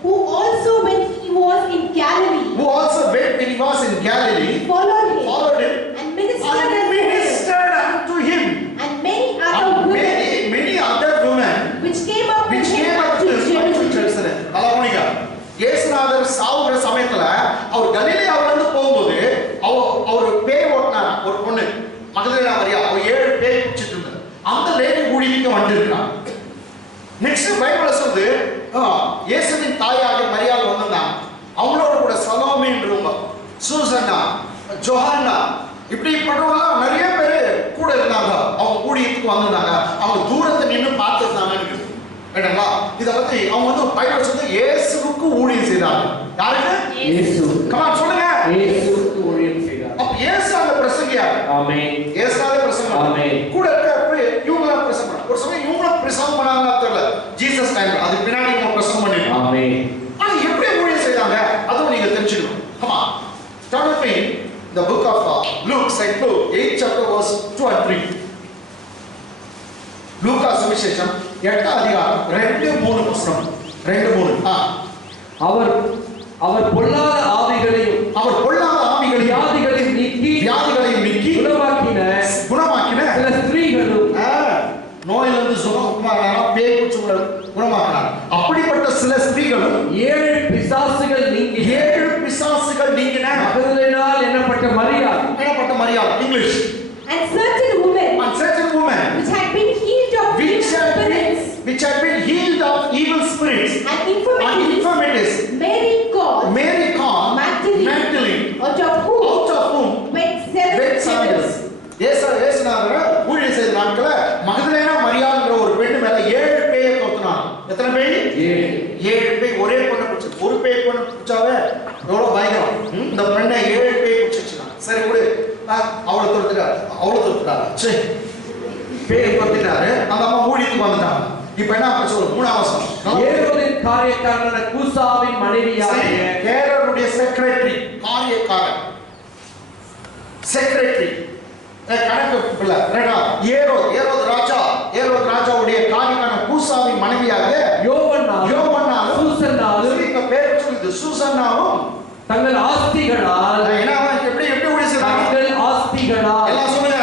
who also when he was in Galilee, followed him and ministered unto him, and many other women which came up to Jerusalem. இயேசுநாதர் சாவுற சமயத்துல அவர் கலிலேயாவுல இருந்து போகும்போது அவர் பேய் ஓட்டினார். ஒரு பொண்ணு Magdalene Maria, அவ 7 பேய் பிடிச்சிட்டு இருந்தா. அந்த லேடி ஊழியத்துக்கு வந்திருக்கான். நெக்ஸ்ட் பைபிள்ல சொல்லுது இயேசுவின் தாயாக மரியாள் வந்தாங்க. அவங்களோட கூட சலோமின்றவங்க, சூசன்னா, ஜோஹன்னா, இப்படிப்பட்டவங்க நிறைய பேர் கூட இருந்தாங்க. அவங்க ஊழியத்துக்கு வந்திருந்தாங்க. அவங்க தூரத்தை நின்று பார்த்துருந்தாங்க. கேட்டீங்களா? இத பத்தி அவங்க பைபிள் சொல்லுது இயேசுவுக்கு ஊழியம் செய்தாங்க. யாருக்கு? இயேசு. கமான் சொல்லுங்க. இயேசுவுக்கு ஊழியம் செய்தாங்க. அப்ப இயேசு அந்த பிரசங்கியா? ஆமென். இயேசுவே பிரசங்கம். ஆமென். கூட இருக்க இவங்க பிரசங்கம். ஒரு சமயம் இவங்க பிரசங்கம் பண்ணாங்களா தெரியல. ஜீசஸ் டைம்ல அது பின்னாடி இவங்க பிரசங்கம் பண்ணிருக்காங்க. ஆமென். ஆனா எப்படி ஊழியம் செய்தாங்க? அதுவும் நீங்க தெரிஞ்சுக்கணும். Come on. Turn with me the book of Luke, Saint Luke, 8th chapter verse 2 and 3. லூக்கா சுவிசேஷம் 8th அதிகாரம் 2-3 வசனம். 2-3. அவர் பொல்லாத ஆவிகளையும் வியாதிகளையும் நீக்கி குணமாக்கின சில ஸ்திரீகளும் நோயிலிருந்து சுகமாக்கினார். பேய் பிடிச்சவங்களை குணமாக்கினார். அப்படிப்பட்ட சில ஸ்திரீகளும் 7 பிசாசுகள் நீங்கின மகதலேனாள் என்னப்பட்ட மரியாள் English. And certain women which had been healed of evil spirits and infirmities, Mary called Magdalene, out of whom went 7 devils. இயேசுநாதர் ஊழியம் செய்த நாட்கள மகதலேனா மரியாள்ங்கற ஒரு பெண் மேல 7 பேயை கொத்துனாங்க. எத்தனை பேய்? 7 பேய். ஒரே பொண்ணு பிடிச்சு. ஒரு பேய் பொண்ணு பிடிச்சாவே எவ்வளவு பயங்கரம். இந்த பெண்ணை 7 பேய் பிடிச்சிச்சுனா சரி விடு, அவளை தொடுத்துட்டாரு. சரி பேய் கொத்திட்டாரு. அந்த அம்மா ஊழியத்துக்கு வந்துட்டாங்க. இப்ப என்ன சொல்லுங்க? 3ஆம் வசனம். ஏரோதின் காரியக்காரனான கூசாவின் மனைவியாகிய ஹேரோதுடைய செக்ரட்டரி, காரியக்காரன், செக்ரட்டரி, கணக்கு பிள்ளை. ஏரோது ராஜாவுடைய காரியக்காரன் கூசாவின் மனைவியாகிய யோவன்னாலும் பேர் சொல்லுது சூசன்னாவும் தங்கள் ஆஸ்திகளால் எப்படி ஊழியம் செய்தாங்க? எல்லாம் சொல்லுங்க.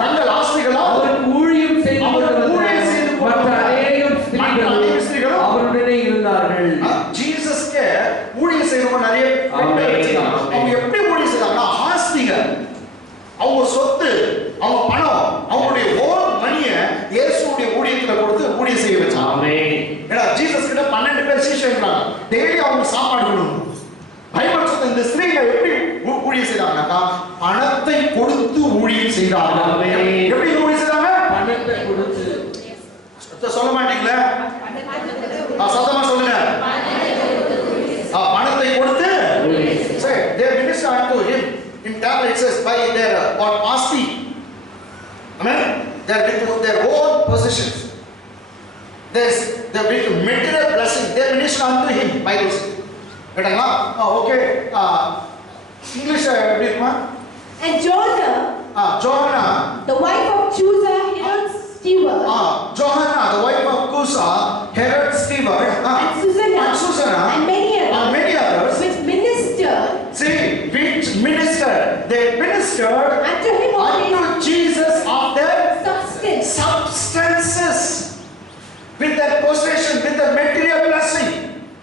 தங்கள் ஆஸ்திகளால் அவருக்கு ஊழியம் செய்து மற்ற அநேகம் ஸ்திரீகளும் அவருடனே இருந்தார்கள். ஜீசஸ்க்கு ஊழியம் செய்யறவங்க நிறைய பேர் வச்சிருக்காங்க. அவங்க எப்படி ஊழியம் செய்றாங்க? ஆஸ்திகள், அவங்க சொத்து, அவங்க பணம், அவங்களுடைய ஓன் மணியை இயேசுவுடைய ஊழியத்துல கொடுத்து ஊழியம் செய்ய வச்சாங்க. ஆமென். ஏன்னா ஜீசஸ் கிட்ட 12 பேர் சீஷர்கள் இருந்தாங்க. டெய்லி அவங்க சாப்பாடு கொடுக்கணும். பைபிள் சொல்லுது இந்த ஸ்திரீகள் எப்படி ஊழியம் செய்றாங்கனா பணத்தை கொடுத்து ஊழியம் செய்றாங்க. எப்படி ஊழியம் செய்றாங்க? பணத்தை கொடுத்து. சொல்ல மாட்டீங்களா? சத்தமா சொல்லுங்க. பணத்தை கொடுத்து. Say they minister unto him. In Tamil it says by their or asti. Amen. They with their own possessions. There's with material blessing. They minister unto him. Bible says. கேட்டாங்களா? ஓகே. இங்கிலீஷ் எப்படி இருக்குமா? And Joanna, the wife of Chusa, Herod's steward. Joanna, the wife of Chusa, Herod's steward. And Susanna, and many others, which ministered. They ministered unto him unto Jesus of their substances, with their possession, with their material blessing.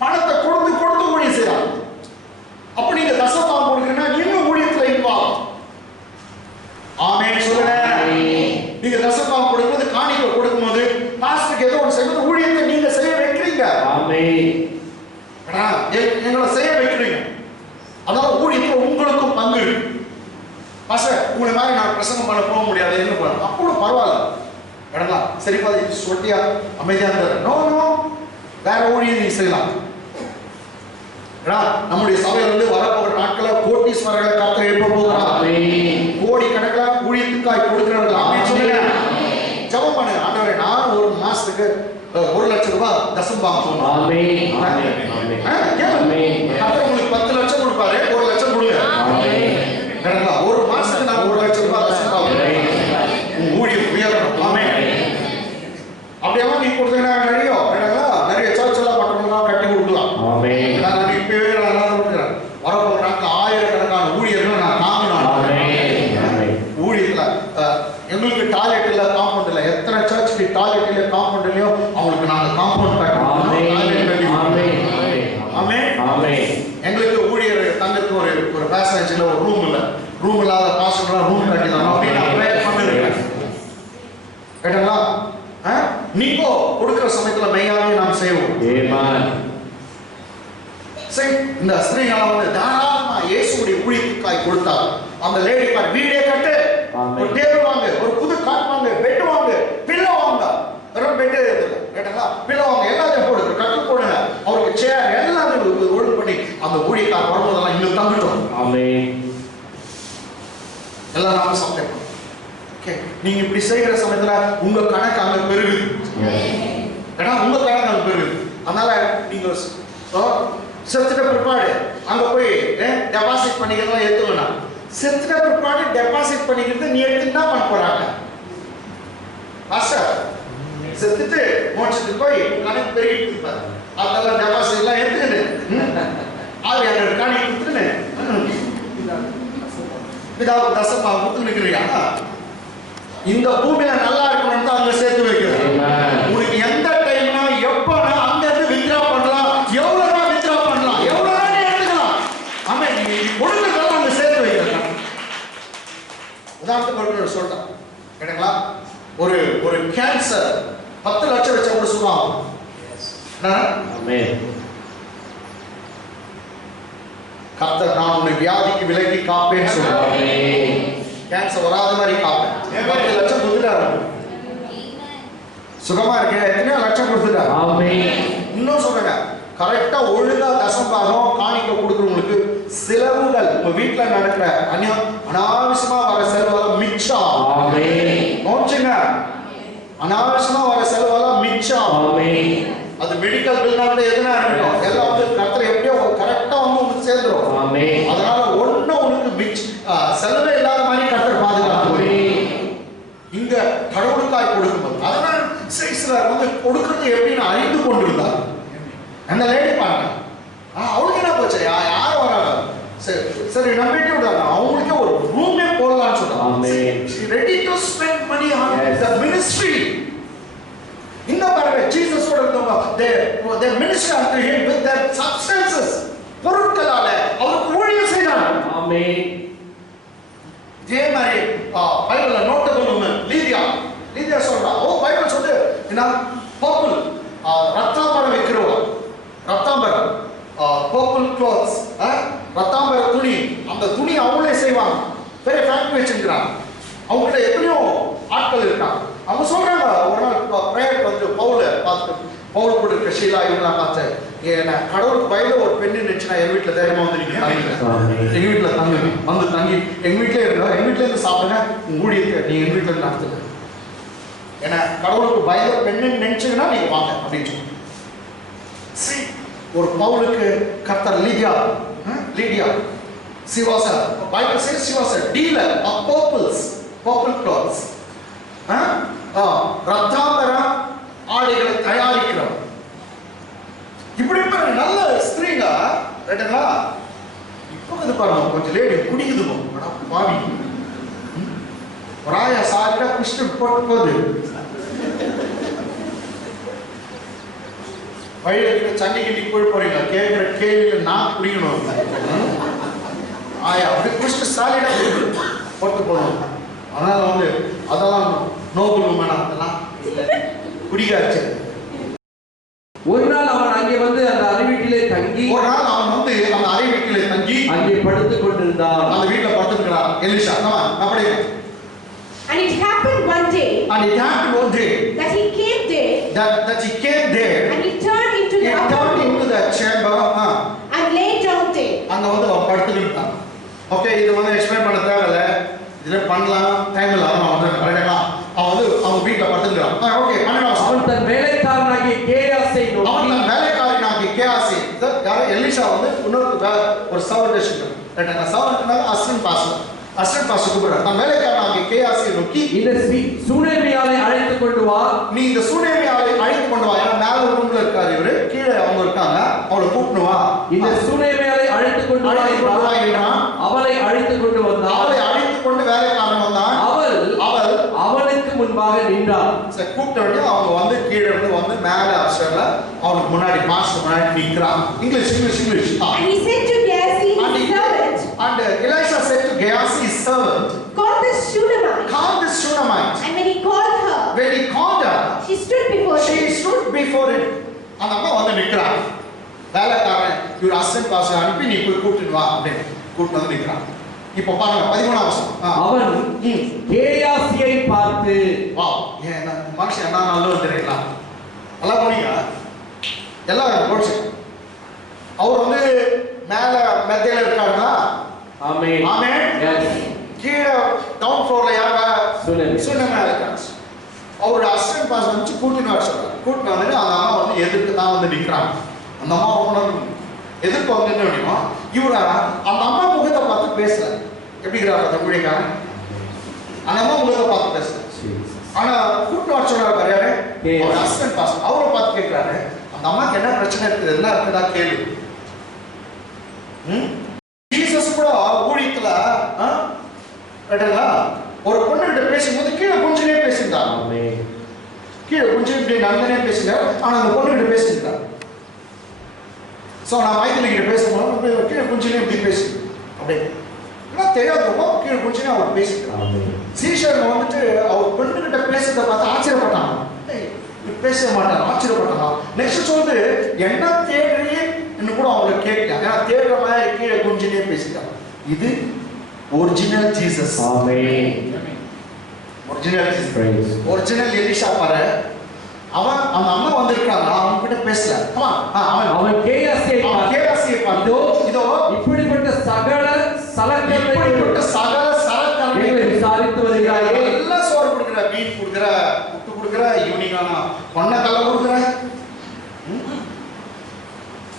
பணத்தை கொடுத்து ஊழியம் செய்றாங்க. அப்ப நீங்க தசமபாகம் கொடுக்கறனா நீங்க ஊழியத்துல involve. ஆமென் சொல்லுங்க. நீங்க தசமபாகம் கொடுக்கும்போது காணிக்கை கொடுக்கும்போது பாஸ்டருக்கு ஏதோ ஒரு செய்வது ஊழியத்தை நீங்க செய்ய வைக்கிறீங்க. ஆமென். எங்களை செய்ய வைக்கிறீங்க. அதனால ஊழியத்துல உங்களுக்கும் பங்கு இருக்கு. பாஸ்டர் உங்களை மாதிரி நான் பிரசங்கம் பண்ண போக முடியாது என்ன பண்ண அப்போ பரவாயில்ல. சரிப்பா சொல்லியா அமைதியா இருந்தாரு. நோ வேற ஊழியம் நீ செய்யலாம். நம்முடைய சபையிலிருந்து வரப்போகிற நாட்கள கோட்டீஸ்வரர்களை கர்த்தர் எழுப்ப போகிறார். கோடி கணக்கில் ஊழியத்துக்காய் கொடுக்கிறவர்கள் ஆமென் சொல்லுங்க. ஜெபம் பண்ணுங்க. ஆண்டவரே நான் ஒரு மாசத்துக்கு 1 லட்சம் ரூபாய் தசம்பாகம் போடணும். ஆமென் ஆமென் ஆமென். கர்த்தர் உங்களுக்கு 10 லட்சம் கொடுப்பாரு, 1 லட்சம் கொடுங்க. ஆமென். கரெக்ட்டா? ஒரு மாசத்துக்கு நான் 1 லட்சம் ரூபாய் தசம்பாகம் ஊழியம் உயரணும். ஆமென். அப்படியெல்லாம் நீ கொடுத்தீங்கன்னா நிறைய சர்ச் எல்லாம் பட்டணம்லாம் கட்டி கொடுக்கலாம். ஆமென். நான் இப்பவே நான் கொடுக்குறேன். வரப்போற நாட்கள் ஆயிரக்கணக்கான ஊழியர்கள் நான் தாங்கினான். ஆமென். ஊழியத்துல எங்களுக்கு டாய்லெட் இல்ல, காம்பவுண்ட் இல்ல. எத்தனை சர்ச்சுக்கு டாய்லெட் இல்ல, காம்பவுண்ட் இல்லையோ அவங்களுக்கு நாங்க காம்பவுண்ட் கட்டணும். ஆமென் ஆமென். எங்களுக்கு ஊழியர் தங்களுக்கு ஒரு பேசேஜ்ல ஒரு ரூம் இல்ல. ரூம் இல்லாத பாஸ்டர்லாம் ரூம் கட்டி தரணும் அப்படின்னு நான் ப்ரேயர் பண்ணிருக்கேன். கேட்டீங்களா? நீங்க கொடுக்கிற சமயத்துல மெய்யாவே நாம் செய்வோம். ஆமென். சரி, இந்த ஸ்திரீகள் வந்து தாராளமா இயேசுவுடைய ஊழியத்துக்காய் கொடுத்தார். அந்த லேடி பார் வீடே கட்டு, ஒரு டேபிள் வாங்க, ஒரு புது காட் வாங்க, பெட் வாங்க, பில்லோ வாங்க. வெறும் பெட் இல்ல, கேட்டீங்களா? பில்லோ வாங்க, எல்லாத்தையும் போடுங்க, கட்டு போடுங்க. அவருக்கு சேர் எல்லாத்தையும் ஒழுங்கு பண்ணி அந்த ஊழியக்கார வரும்போதெல்லாம் இன்னும் தங்கிட்டோம். ஆமென். எல்லாம் நாம சப்ளை பண்ணோம். ஓகே, நீங்க இப்படி செய்யற சமயத்துல உங்க கணக்கு அங்க பெருகுது. ஏன்னா உங்க கணக்கு அங்க பெருகுது. அதனால நீங்க செத்துட்ட பிற்பாடு அங்க போய் டெபாசிட் பண்ணிக்கிறதெல்லாம் எடுத்துக்கணும். செத்துட்ட பிற்பாடு டெபாசிட் பண்ணிக்கிறது நீ எடுத்து என்ன பண்ண போறாங்க? மாஸ்டர் செத்துட்டு மோட்சத்துக்கு போய் கணக்கு பெருகிட்டு இருப்பாரு. அதெல்லாம் டெபாசிட் எல்லாம் எடுத்துக்கிட்டு அது என்னோட காணி கொடுத்துன்னு பிதாவுக்கு தசமா கொடுத்து நிற்கிறியா? இந்த பூமியில நல்லா இருக்கணும்னு தான் அங்க சேர்த்து வைக்கிறது. உங்களுக்கு எந்த டைம்னா எப்பனா அங்க இருந்து வித்ரா பண்ணலாம், எவ்வளவு வித்ரா பண்ணலாம், எவ்வளவு எடுத்துக்கலாம். ஆமா, நீங்க கொடுக்கிறதெல்லாம் அங்க சேர்த்து வைக்கிறது. உதாரணத்துக்கு சொல்றேன் கேட்டீங்களா? ஒரு கேன்சர் 10 லட்சம் வச்சா கூட சுகம். கர்த்தர் நான் உன்னை வியாதிக்கு விலக்கி காப்பேன்னு சொல்றாரு. கேன்சர் வராத மாதிரி காப்பேன். 10 லட்சம் கொடுத்துட்டாரு. சுகமா இருக்கேன், எத்தனையோ லட்சம் கொடுத்துட்டாரு. இன்னும் சொல்றேங்க, கரெக்டா ஒழுங்கா தசம்பாகம் காணிக்க கொடுக்குறவங்களுக்கு செலவுகள் உங்க வீட்டுல நடக்கிற அனாவசியமா வர செலவெல்லாம் மிச்சம். நோச்சுங்க, அனாவசியமா வர செலவெல்லாம் மிச்சம். அது மெடிக்கல் பில்னா கூட எதுனா இருக்கட்டும், எல்லாம் வந்து கர்த்தர் எப்படியோ கரெக்டா வந்து உங்களுக்கு சேர்ந்துரும். அதனால ஒண்ணு உனக்கு செலவே இல்லாத மாதிரி கர்த்தர் பாதுகாப்பு. இங்க கடவுளுக்காய் கொடுக்கும்போது அதனால சிலர் வந்து கொடுக்கறது எப்படின்னு அறிந்து கொண்டிருந்தார். அந்த லேடி பாருங்க, அவளுக்கு என்ன போச்சு, யாரும் வராங்க, சரி நம்பிட்டு விடாங்க, அவங்களுக்கே ஒரு ரூமே போடலாம்னு சொல்றாங்க. Ready to spend money on the ministry. இந்த பாருங்க, ஜீசஸோட இருந்தவங்க they minister unto him with their substances. பொருட்களால அவருக்கு ஊழியம் செய்தாங்க. ஆமென். இதே மாதிரி பைபிள்ல நோட்டபிள் உமன் லீதியா சொல்றா. பைபிள் சொல்லுது என்ன, பர்பிள் ரத்தாம்பரம் வைக்கிறவங்க, ரத்தாம்பரம் பர்பிள் க்ளாத்ஸ், ரத்தாம்பர துணி, அந்த துணி அவங்களே செய்வாங்க. பெரிய ஃபேக்டரி வச்சிருக்காங்க. அவங்ககிட்ட எத்தனையோ ஆட்கள் இருக்காங்க. அவங்க சொல்றாங்க, ஒரு நாள் பிரேயர் வந்து பவுல் கூட இருக்க ஷீலா இவங்களாம் பார்த்தேன், ஏன்னா கடவுளுக்கு வயல ஒரு பெண்ணு நினைச்சுன்னா எங்க வீட்டுல தைரியமா வந்து நீங்க எங்க வீட்டுல தங்கி வந்து தங்கி எங்க வீட்டுல இருக்கோம், எங்க வீட்டுல இருந்து சாப்பிடுங்க, உங்க ஊழியத்தை நீங்க எங்க வீட்டுல இருந்து நடத்துங்க. ஏன்னா கடவுளுக்கு வயல பெண்ணு நினைச்சுங்கன்னா நீங்க வாங்க அப்படின்னு சொல்லி ஒரு பவுலுக்கு கர்த்தர் லீடியா she was a Bible says she was a dealer of purple clothes. ரத்தாம்பர ஆடைகளை தயாரிக்கிறோம். இப்படி நல்ல ஸ்திரீங்க ரைட்டுங்களா? இப்போ இது பாருங்க, கொஞ்சம் லேடி குடிக்குது பாவி, ஒரு ஆயா சாரிடா கிறிஸ்டன் போட்டு போகுது, வழியில சண்டை கிட்டி போய் போறீங்க, கேட்கிற கேள்வியில நான் குடிக்கணும். ஆயா அப்படி குடிச்சிட்டு சாலிடா போட்டு போகணும். அதனால வந்து அதெல்லாம் நோபல் உமனா, அதெல்லாம் குடிக்காச்சு. ஒரு நாள் அவன் அங்கே வந்து அந்த அறை வீட்டிலே தங்கி அங்கே படுத்துக் கொண்டிருந்தான். அந்த வீட்டுல படுத்துக்கிறான் எலிஷா. அப்படியே And it happened one day that he came there and he turned into நோக்கி அவன் தன் வேலைக்காரனாகிய கேயாசி யாரோ எலிஷா வந்து இன்னொரு ஒரு சர்வன்ட் கேட்டாங்க. சர்வன்ட்னா அசிஸ்டன்ட் பாஸ்டர் கூப்பிடுறார். தன் வேலைக்காரனாகிய கேயாசியை நோக்கி இந்த சூனேமியாளை அழைத்து கொண்டு வா. நீ இந்த சூனேமியாளை அழைத்து கொண்டு வா. ஏன்னா மேல ஒரு ரூம்ல இருக்காரு இவரு, கீழே அவங்க இருக்காங்க, அவளை கூப்பிட்டு வா. இந்த சூனேமியாளை அழைத்து கொண்டு வா என்றான். அவளை அழைத்து கொண்டு வந்தான். அவளை அழைத்து கொண்டு வேலைக்காரன் வந்தான். அவள் அவனுக்கு முன்பாக நின்றாள். கூப்பிட்ட உடனே அவங்க வந்து கீழே வந்து மேல அப்ஸ்டர்ல அவனுக்கு முன்னாடி பாஸ்டர் முன்னாடி நிக்கிறான். English. And he said to Gehazi his servant, and Elisha said to Gehazi his servant, call this Shunammite. And when he called her, she stood before him. அந்த அம்மா வந்து நிக்கிறான். வேலைக்காரன் இவர் அசிஸ்டன்ட் பாஸ்டர் அனுப்பி நீ போய் கூப்பிட்டு வா அப்படின்னு கூப்பிட்டு வந்து நிக்கிறான். இப்போ பாருங்க 13ஆம் வசனம். அவன் கேயாசியை பார்த்து, வா ஏன் மனுஷன் என்ன நல்லது தெரியுங்களா? எல்லாம் போனீங்க எல்லாம் போச்சு. அவர் வந்து மேல மெத்தையில இருக்காருன்னா கீழே டவுன் ஃப்ளோர்ல யாரா சுனேமியா இருக்காங்க. அவரோட அசிஸ்டன்ட் பாஸ்டர் வந்து கூட்டின்னு வர சொல்றாரு. கூட்டின்னு வந்து அந்த அம்மா வந்து எதிர்த்து தான் வந்து நிற்கிறாங்க. அந்த அம்மா எதிர்ப்பு வந்து என்ன வேணுமோ இவர அந்த அம்மா முகத்தை பார்த்து பேசல. எப்படிங்கிறாரு அந்த ஊழியக்காரன்? அந்த அம்மா முகத்தை பார்த்து பேசல. ஆனா கூப்பிட்டு வர சொல்றாரு யாரு? அவர் அசிஸ்டன்ட் பாஸ்டர். அவரை பார்த்து கேட்கிறாரு, அந்த அம்மாக்கு என்ன பிரச்சனை இருக்குது, என்ன இருக்குதா கேள்வி. ஜீசஸ் கூட ஊழியத்துல ஒரு பொண்ணு கிட்ட பேசும்போது கீழே கொஞ்சமே பேசியிருந்தார். கீழே கொஞ்சம் இப்படி நந்தனே பேசுகிறார். ஆனா அந்த பொண்ணு கிட்ட பேசியிருந்தார். சோ நான் மைதிலி கிட்ட பேசும்போது கீழே கொஞ்சமே இப்படி பேசு அப்படி தெரியாதவங்க கீழே கொஞ்சமே அவர் பேசிக்கிறார். சீஷர்கள் வந்துட்டு அவர் பொண்ணு கிட்ட பேசுறத பார்த்து ஆச்சரியப்பட்டாங்க. பேச மாட்டாங்க, ஆச்சரியப்பட்டாங்க. நெக்ஸ்ட் சொல்லுது என்ன தேடுறீ இன்னும் கூட அவங்களை கேட்கலாம். ஏன்னா தேடுற மாதிரி கீழே கொஞ்சமே பேசிட்டாங்க. இது ஒரிஜினல் ஜீசஸ். ஒரிஜினல் எலிஷா பாரு. அவன் அந்த அம்மா வந்திருக்காங்க, அவங்க கிட்ட பேசல. அவன் கேயாசியை பார்த்து இதோ இப்படிப்பட்ட சகல சலக்கங்களை விசாரித்து வருகிறாய். எல்லாம் சோறு கொடுக்குற, மீன் கொடுக்குற, புட்டு கொடுக்குற, ஈவினிங்கான பொண்ணை கலை கொடுக்குற,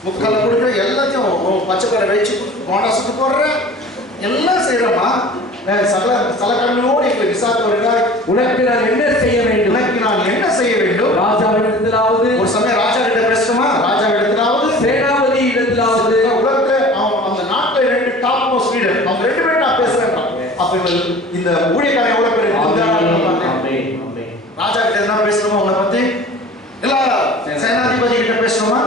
முக்கலை கொடுக்குற, எல்லாத்தையும் பச்சை கரை வச்சு கோண்டா சுட்டு போடுற, எல்லாம் செய்யறமா. சலக்கண்ணோடு எங்களை விசாரித்து வருகிறாய். உனக்கு நான் என்ன செய்ய வேண்டும்? ராஜாவிடத்திலாவது, ஒரு சமயம் ராஜா கிட்ட பேசணுமா, ராஜாவிடத்திலாவது, சேனாபதி இடத்திலாவது, உலகத்துல அந்த நாட்டுல 2 டாப் மோஸ்ட் லீடர் அவங்க 2 பேரும் நான் பேசுறேன். அப்ப இந்த ஊழியக்காரன் எவ்வளவு பேர் ராஜா கிட்ட என்ன பேசணுமா, உங்களை பத்தி இல்ல சேனாதிபதி கிட்ட பேசணுமா,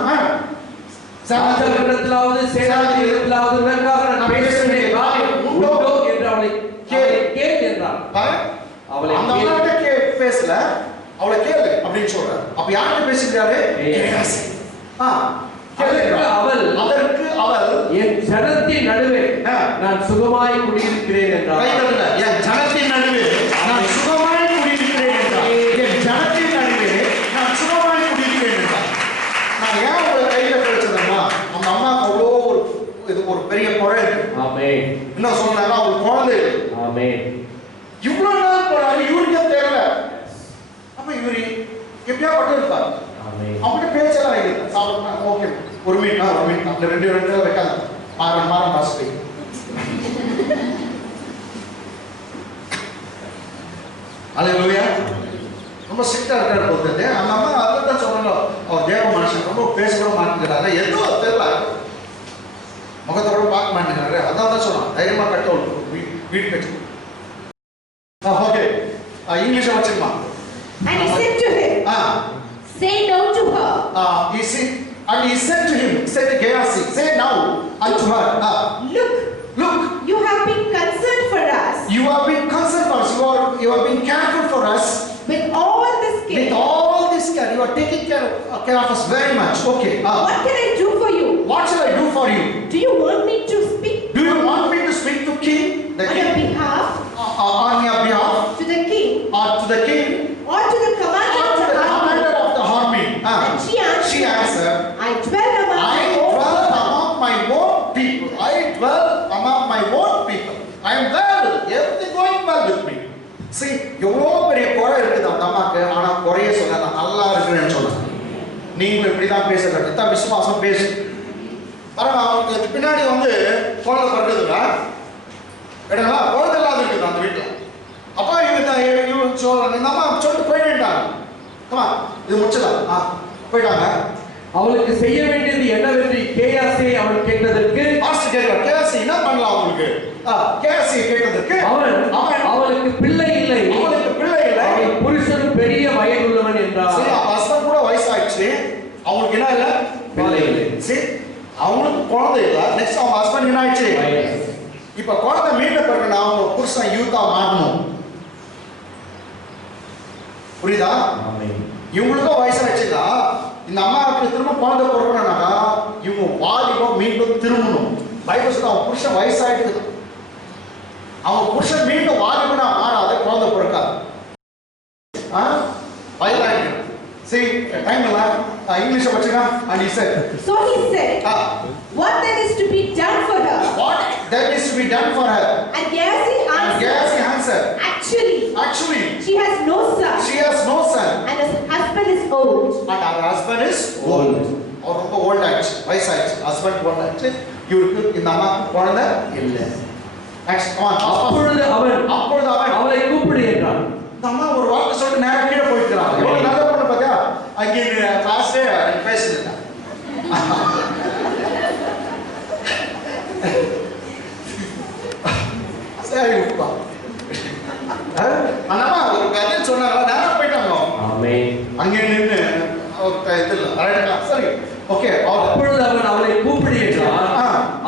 சேனாதிபதியிடத்திலாவது சேனாதிபதியிடத்திலாவது உனக்காக நான் பேசுகிறேன் உண்டோ என்று அவளை கேள் என்றான். அவளை அந்த அம்மாட்ட பேசல, அவளை கேளு அப்படின்னு சொல்றாரு. அப்ப யார்கிட்ட பேசுகிறாரு? அதற்கு அவள் என் ஜனத்தின் நடுவே நான் சுகமாய் குடியிருக்கிறேன் என்றார். என் ஜனத்தின் நடுவே நான் சுகமாய் குடியிருக்கிறேன் என்றார். என் ஜனத்தின் நடுவே நான் சுகமாய் குடியிருக்கிறேன் என்றார். நான் ஏன் உங்களை கையில கிடைச்சதம்மா, அந்த அம்மா அவ்வளோ ஒரு பெரிய குறை இருக்கு. என்ன சொன்னாங்க, அவங்களுக்கு குழந்தை இருக்கு. இவ்வளவு நாள் போறாரு, இவருக்கே தெரியல. அப்ப இவரு எப்படியா பட்டு இருப்பாரு. அவங்ககிட்ட பேச்செல்லாம் வைக்கிறது சாப்பிடலாம். ஓகே ஒரு மீன் அப்படி 2 வைக்காது. மாறம் பாஸ்ட் அல்லேலூயா. ரொம்ப ஸ்ட்ரிக்டா இருக்காரு போகிறது. அந்த அம்மா அதான் சொன்னாங்க, அவர் தேவ மனுஷன் ரொம்ப பேச கூட மாட்டேங்கிறாரு. ஏதோ தெரியல, முகத்தை கூட பார்க்க மாட்டேங்கிறாரு. அதான் தான் சொன்னான், தைரியமா கட்ட வீடு கட்டி. ஓகே இங்கிலீஷ் வச்சிருமா. And he said to him, say no to her. And he said to him, said to Gehazi, say now unto her, look, you have been concerned for us. You have been concerned for us. You have been careful for us. With all this care. You are taking care of us very much. Okay. What can I do for you? What shall I do for you? Do you want me to speak? Do you want me to speak to king? On your behalf? On your behalf? To the king? Or to the king? Or to the commander of the army? And she answered, I dwell among my own people. I am well. Everything going well with me. See, எவ்வளோ பெரிய குறை இருக்குது அந்த அம்மாக்கு. ஆனா குறைய சொன்னா நல்லா இருக்குன்னு சொன்னாங்க. நீங்களும் இப்படிதான் பேச வேண்டும். இதான் விசுவாசம் பேசு. பாருங்க, அவங்களுக்கு பின்னாடி வந்து குழந்தை பிறகுதுங்க இடங்களா, குழந்தை இல்லாத இருக்குது அந்த வீட்டில். அப்போ இந்த அம்மா சொல்லிட்டு போயிட்டாங்க. கமா இது முடிச்சலாம் போயிட்டாங்க. அவளுக்கு செய்ய வேண்டியது என்னவென்று கேயாசி அவள் கேட்டதற்கு பாஸ்டர் கேட்கிறார், கேயாசி என்ன பண்ணலாம் அவங்களுக்கு? கேயாசி கேட்டதற்கு அவளுக்கு பிள்ளை இல்லை, அவளுக்கு பிள்ளை இல்லை, அவள் புருஷன் பெரிய வயதுள்ளவன் என்றார். சரி, ஹஸ்பண்ட் கூட வயசாயிடுச்சு, அவங்களுக்கு என்ன இல்லை? பிள்ளை இல்லை. சரி, அவங்களுக்கு குழந்தை இல்லை. நெக்ஸ்ட் அவங்க ஹஸ்பண்ட் என்ன ஆயிடுச்சு? இப்ப குழந்தை மீண்ட பிறகு நான் அவங்க புருஷன் யூத்தா மாறணும். புரியுதா? இவங்களுக்கும் வயசாயிடுச்சுன்னா இந்த அம்மாவுக்கு திரும்ப குழந்தை பிறக்கணும்னாக்கா இவங்க வாலிபம் மீண்டும் திரும்பணும். பைபிள் சொல்ல அவன் புருஷன் வயசாயிட்டு அவன் புருஷன் மீண்டும் வாலிபனா மாறாத குழந்தை பிறக்காது. வயதாயிட்டு. See, time இல்ல. English படிச்சுங்க. And he said. So he said, what then is to be done for her? What then is to be done for her? And Gehazi answered, Actually, she has no son. She has no son. And her husband is old. And her husband is old. அவர் ரொம்ப volt ஆயிடுச்சு, வயசாயிடுச்சு. Husband volt ஆயிடுச்சு. இவருக்கு இந்த அம்மா குழந்தை இல்லை. அப்பொழுது அவன் அவளை கூப்பிடு என்றான். இந்த அம்மா ஒரு வார்த்தை சொல்லிட்டு நேரம் கீழே போயிட்டுறாங்க. எவ்வளவு நல்ல பொண்ணு பார்த்தியா? அங்கே கிளாஸே பேசுதுங்க. சரி உப்பா. ஆனா ஒரு கதை சொன்னாங்க, நேரம் போயிட்டாங்க. அங்கே நின்று சரி ஓகே. அப்பொழுது அவன் அவளை கூப்பிடு என்றான்.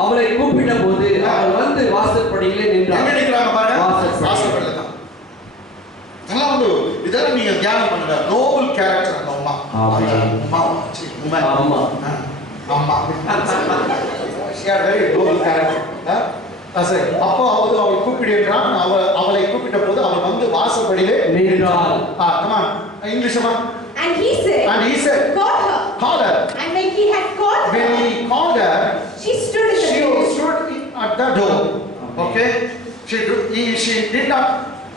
அவளை கூப்பிட்ட போது அவள் வந்து வாசற்படியிலே நின்றாள். எங்க நிற்கிறாங்க பாருங்க, வாசற்படியில தான். இதெல்லாம் வந்து இதெல்லாம் நீங்க தியானம் பண்ணுங்க. நோபல் கேரக்டர் அந்த அம்மா. அம்மா she had very noble character. சரி, அப்போ அவள் கூப்பிடுகிறான். அவளை கூப்பிட்ட போது அவள் வந்து வாசற்படியிலே நின்றாள். come on, இங்கிலீஷ்மா. And he said, call her. And when he had called her, she stood at the door. Okay, she did not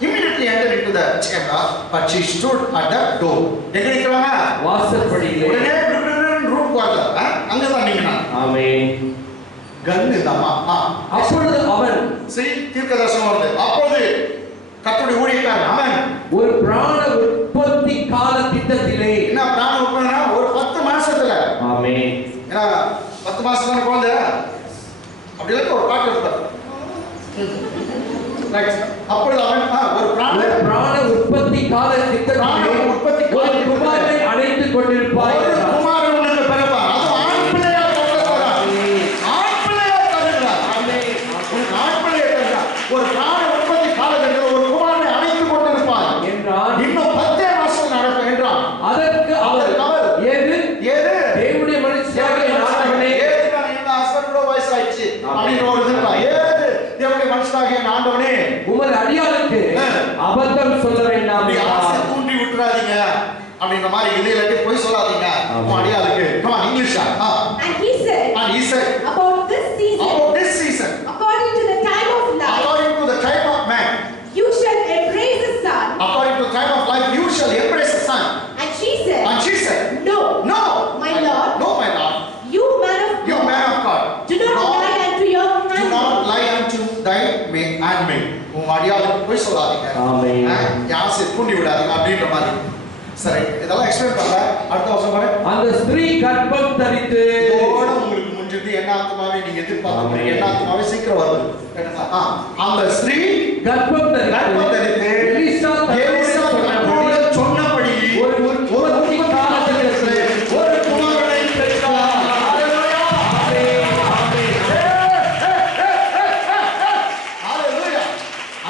immediately enter into the chamber, but she stood at the door. எங்க நிக்கறாங்க? வாசற்படியிலே. உடனே room வரல. அங்க தான் நிக்கறாங்க. ஆமென். கண்ணு தம்மா. அப்பொழுது அவன் தீர்க்கதரிசனம் வருது. அப்பொழுது கர்த்தருடைய ஊழியக்காரன் அவன் ஒரு பிராண உற்பத்தி கால திட்டத்திலே, என்ன பிராண உற்பத்தினா ஒரு 10 மாசத்துல. ஆமென். ஏன்னா 10 மாசம் தான் குழந்தை. அப்படி இல்ல ஒரு பாட்டு இருக்கு. அப்பொழுது அவன் ஒரு பிராண உற்பத்தி கால திட்டத்திலே ஒரு குமாரனை அழைத்துக் கொண்டிருப்பாய். ஒரு குமாரன் உனக்கு பிறப்பார். அது ஆண் பிள்ளையா பிறப்பார். ஆண் பிள்ளையா பிறப்பார். ஆமென். ஆண் பிள்ளையா பிறப்பார். ஒரு பிராண உற்பத்தி காலத்தில் ஒரு குமாரனை அழைத்துக் கொண்டிருப்பார் என்றான். இன்னும் 10 மாசம் நடக்கும் என்றான். அதற்கு அவர் ஏது தேவனுடைய மனுஷியாகிய ஆண்டவனே, ஏது நான் இந்த ஹஸ்பண்ட் வயசாயிடுச்சு அப்படின்னு ஒரு இதுல ஏது தேவனுடைய மனுஷனாகிய ஆண்டவனே, உமது அடியாளுக்கு அபத்தம் சொல்ல வேண்டாம். ஆசை தூண்டி விட்டுறாதீங்க அப்படின்ற மாதிரி இதையில போய் சொல்லாதீங்க உன் அடியாளுக்கு. come on English. And he said about this season according to the time of man you shall embrace the son. According to the time of life you shall embrace the son. And she said no my lord you man of God do not lie unto your handmaid. Do not lie unto thy handmaid. உன் அடியாளுக்கு போய் சொல்லாதீங்க. ஆமென். யாசை தூண்டி விடாதீங்க அப்படின்ற மாதிரி. சரி, இதெல்லாம் explain பண்ணல. அடுத்த வருஷம் பாரு. அந்த ஸ்திரீ கர்ப்பம் தரித்து இதோட உங்களுக்கு முடிஞ்சது. என்ன ஆத்மாவே நீங்க எதிர்பார்க்கறீங்க? என்ன ஆத்மாவே சீக்கிரம் வருது. அந்த ஸ்திரீ கர்ப்பம் தரித்து எலிசா தன்னோடு சொன்னபடி ஒரு காலத்திலே ஒரு குமாரனை பெற்றார். ஹalleluya. ஹalleluya.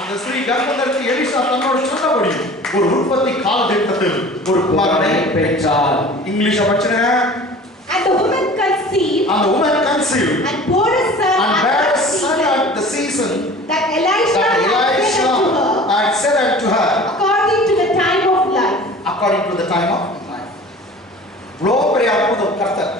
அந்த ஸ்திரீ கர்ப்பம் தரித்து எலிசா தன்னோடு சொன்னபடி ஒரு உற்பத்தி காலத்திட்டத்தில் ஒரு குமாரனை பெற்றார். இங்கிலீஷ் படிச்சேன். And the woman conceived and bore a son at the season that Elisha had said unto her according to the time of life. பெரிய அற்புதம் கர்த்தர்.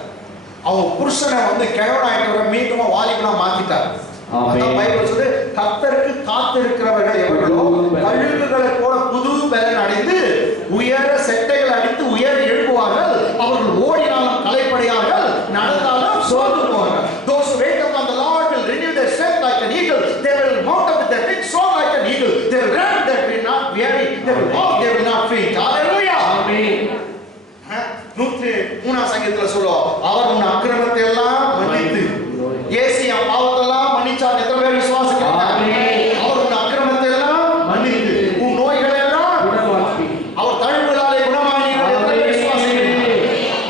அவங்க புருஷனை வந்து கிழவனாயிட்டவரை மீண்டும் வாலிபனா மாத்திட்டார். அதான் பைபிள் சொல்லுது, கர்த்தருக்கு காத்திருக்கிறவர்கள் எவர்களோ கழுகுகளைப் போல புது பலன் அடைந்து உயர செட்டைகள் அடித்து உயர எழுப்புவார்கள். அவர்கள் ஓடினால் அவர் உன் அக்கிரமத்தை எல்லாம் மன்னித்து இயேசு என் பாவத்தெல்லாம் மன்னிச்சார். எத்தனை பேர் விசுவாசிக்கிறாங்க? அவர் உன் அக்கிரமத்தை எல்லாம் மன்னித்து உன் நோய்களை எல்லாம் குணமாக்கி அவர் தழும்புகளாலே குணமானீர்கள். எத்தனை பேர் விசுவாசிக்கிறீங்க?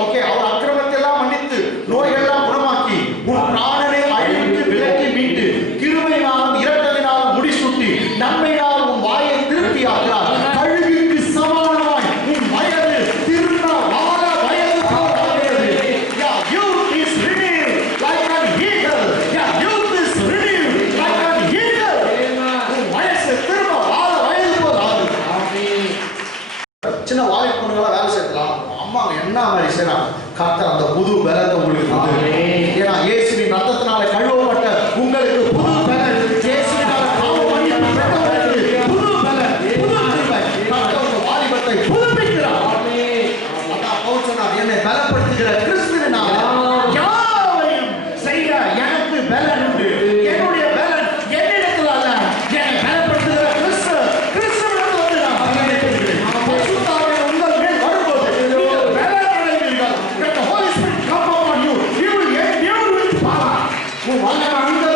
ஓகே, அவர் அக்கிரமத்தை எல்லாம் மன்னித்து நோய்கள் எல்லாம் குணமாக்கி உன் பிராணனை அழிவுக்கு விலக்கி மீட்டு கிருபையினாலும் இரக்கத்தினாலும் முடிசூட்டி நன்மையினால் உன் வாயை திருப்தி ஆகிறார். கழுகுக்கு சமானமாய் உன் வயது திரும்ப வாழ வயது போகிறது. Your youth is renewed like an eagle. Your youth is renewed like an eagle. உன் வயசு திரும்ப வாழ வயது போகிறது. சின்ன வாலிப பொண்ணுங்களா வேலை செய்யலாம். அம்மா என்ன மாதிரி செய்யறாங்க? கர்த்தர் அந்த புது பலத்தை உங்களுக்கு தந்து. ஏன்னா இயேசுவின் ரத்தத்தினால கழுவப்பட்ட உங்களுக்கு புது பலன், இயேசுவினால பாவ மன்னிப்பு பெற்றவர்களுக்கு புது பலன், புது கிருபை. கர்த்தர் உங்க வாலிபத்தை புதுப்பிக்கிறார். அதான் பவுல் சொன்னார், என்னை பலப்படுத்துகிற கிறிஸ்துவினால யாவையும் செய்ய எனக்கு பலன் உண்டு. என்னுடைய பலன் என்னிடத்தில் அல்ல, என்னை பலப்படுத்துகிற கிறிஸ்து, கிறிஸ்துவிடத்தில் வந்து நான் பலனை பெறுகிறேன். பரிசுத்தாவியானவர் உங்கள் மேல் வரும்போது நீங்கள் பலன் அடைவீர்கள். When the Holy Spirit come upon you, you will endure with power. உன் வல்லமை அந்த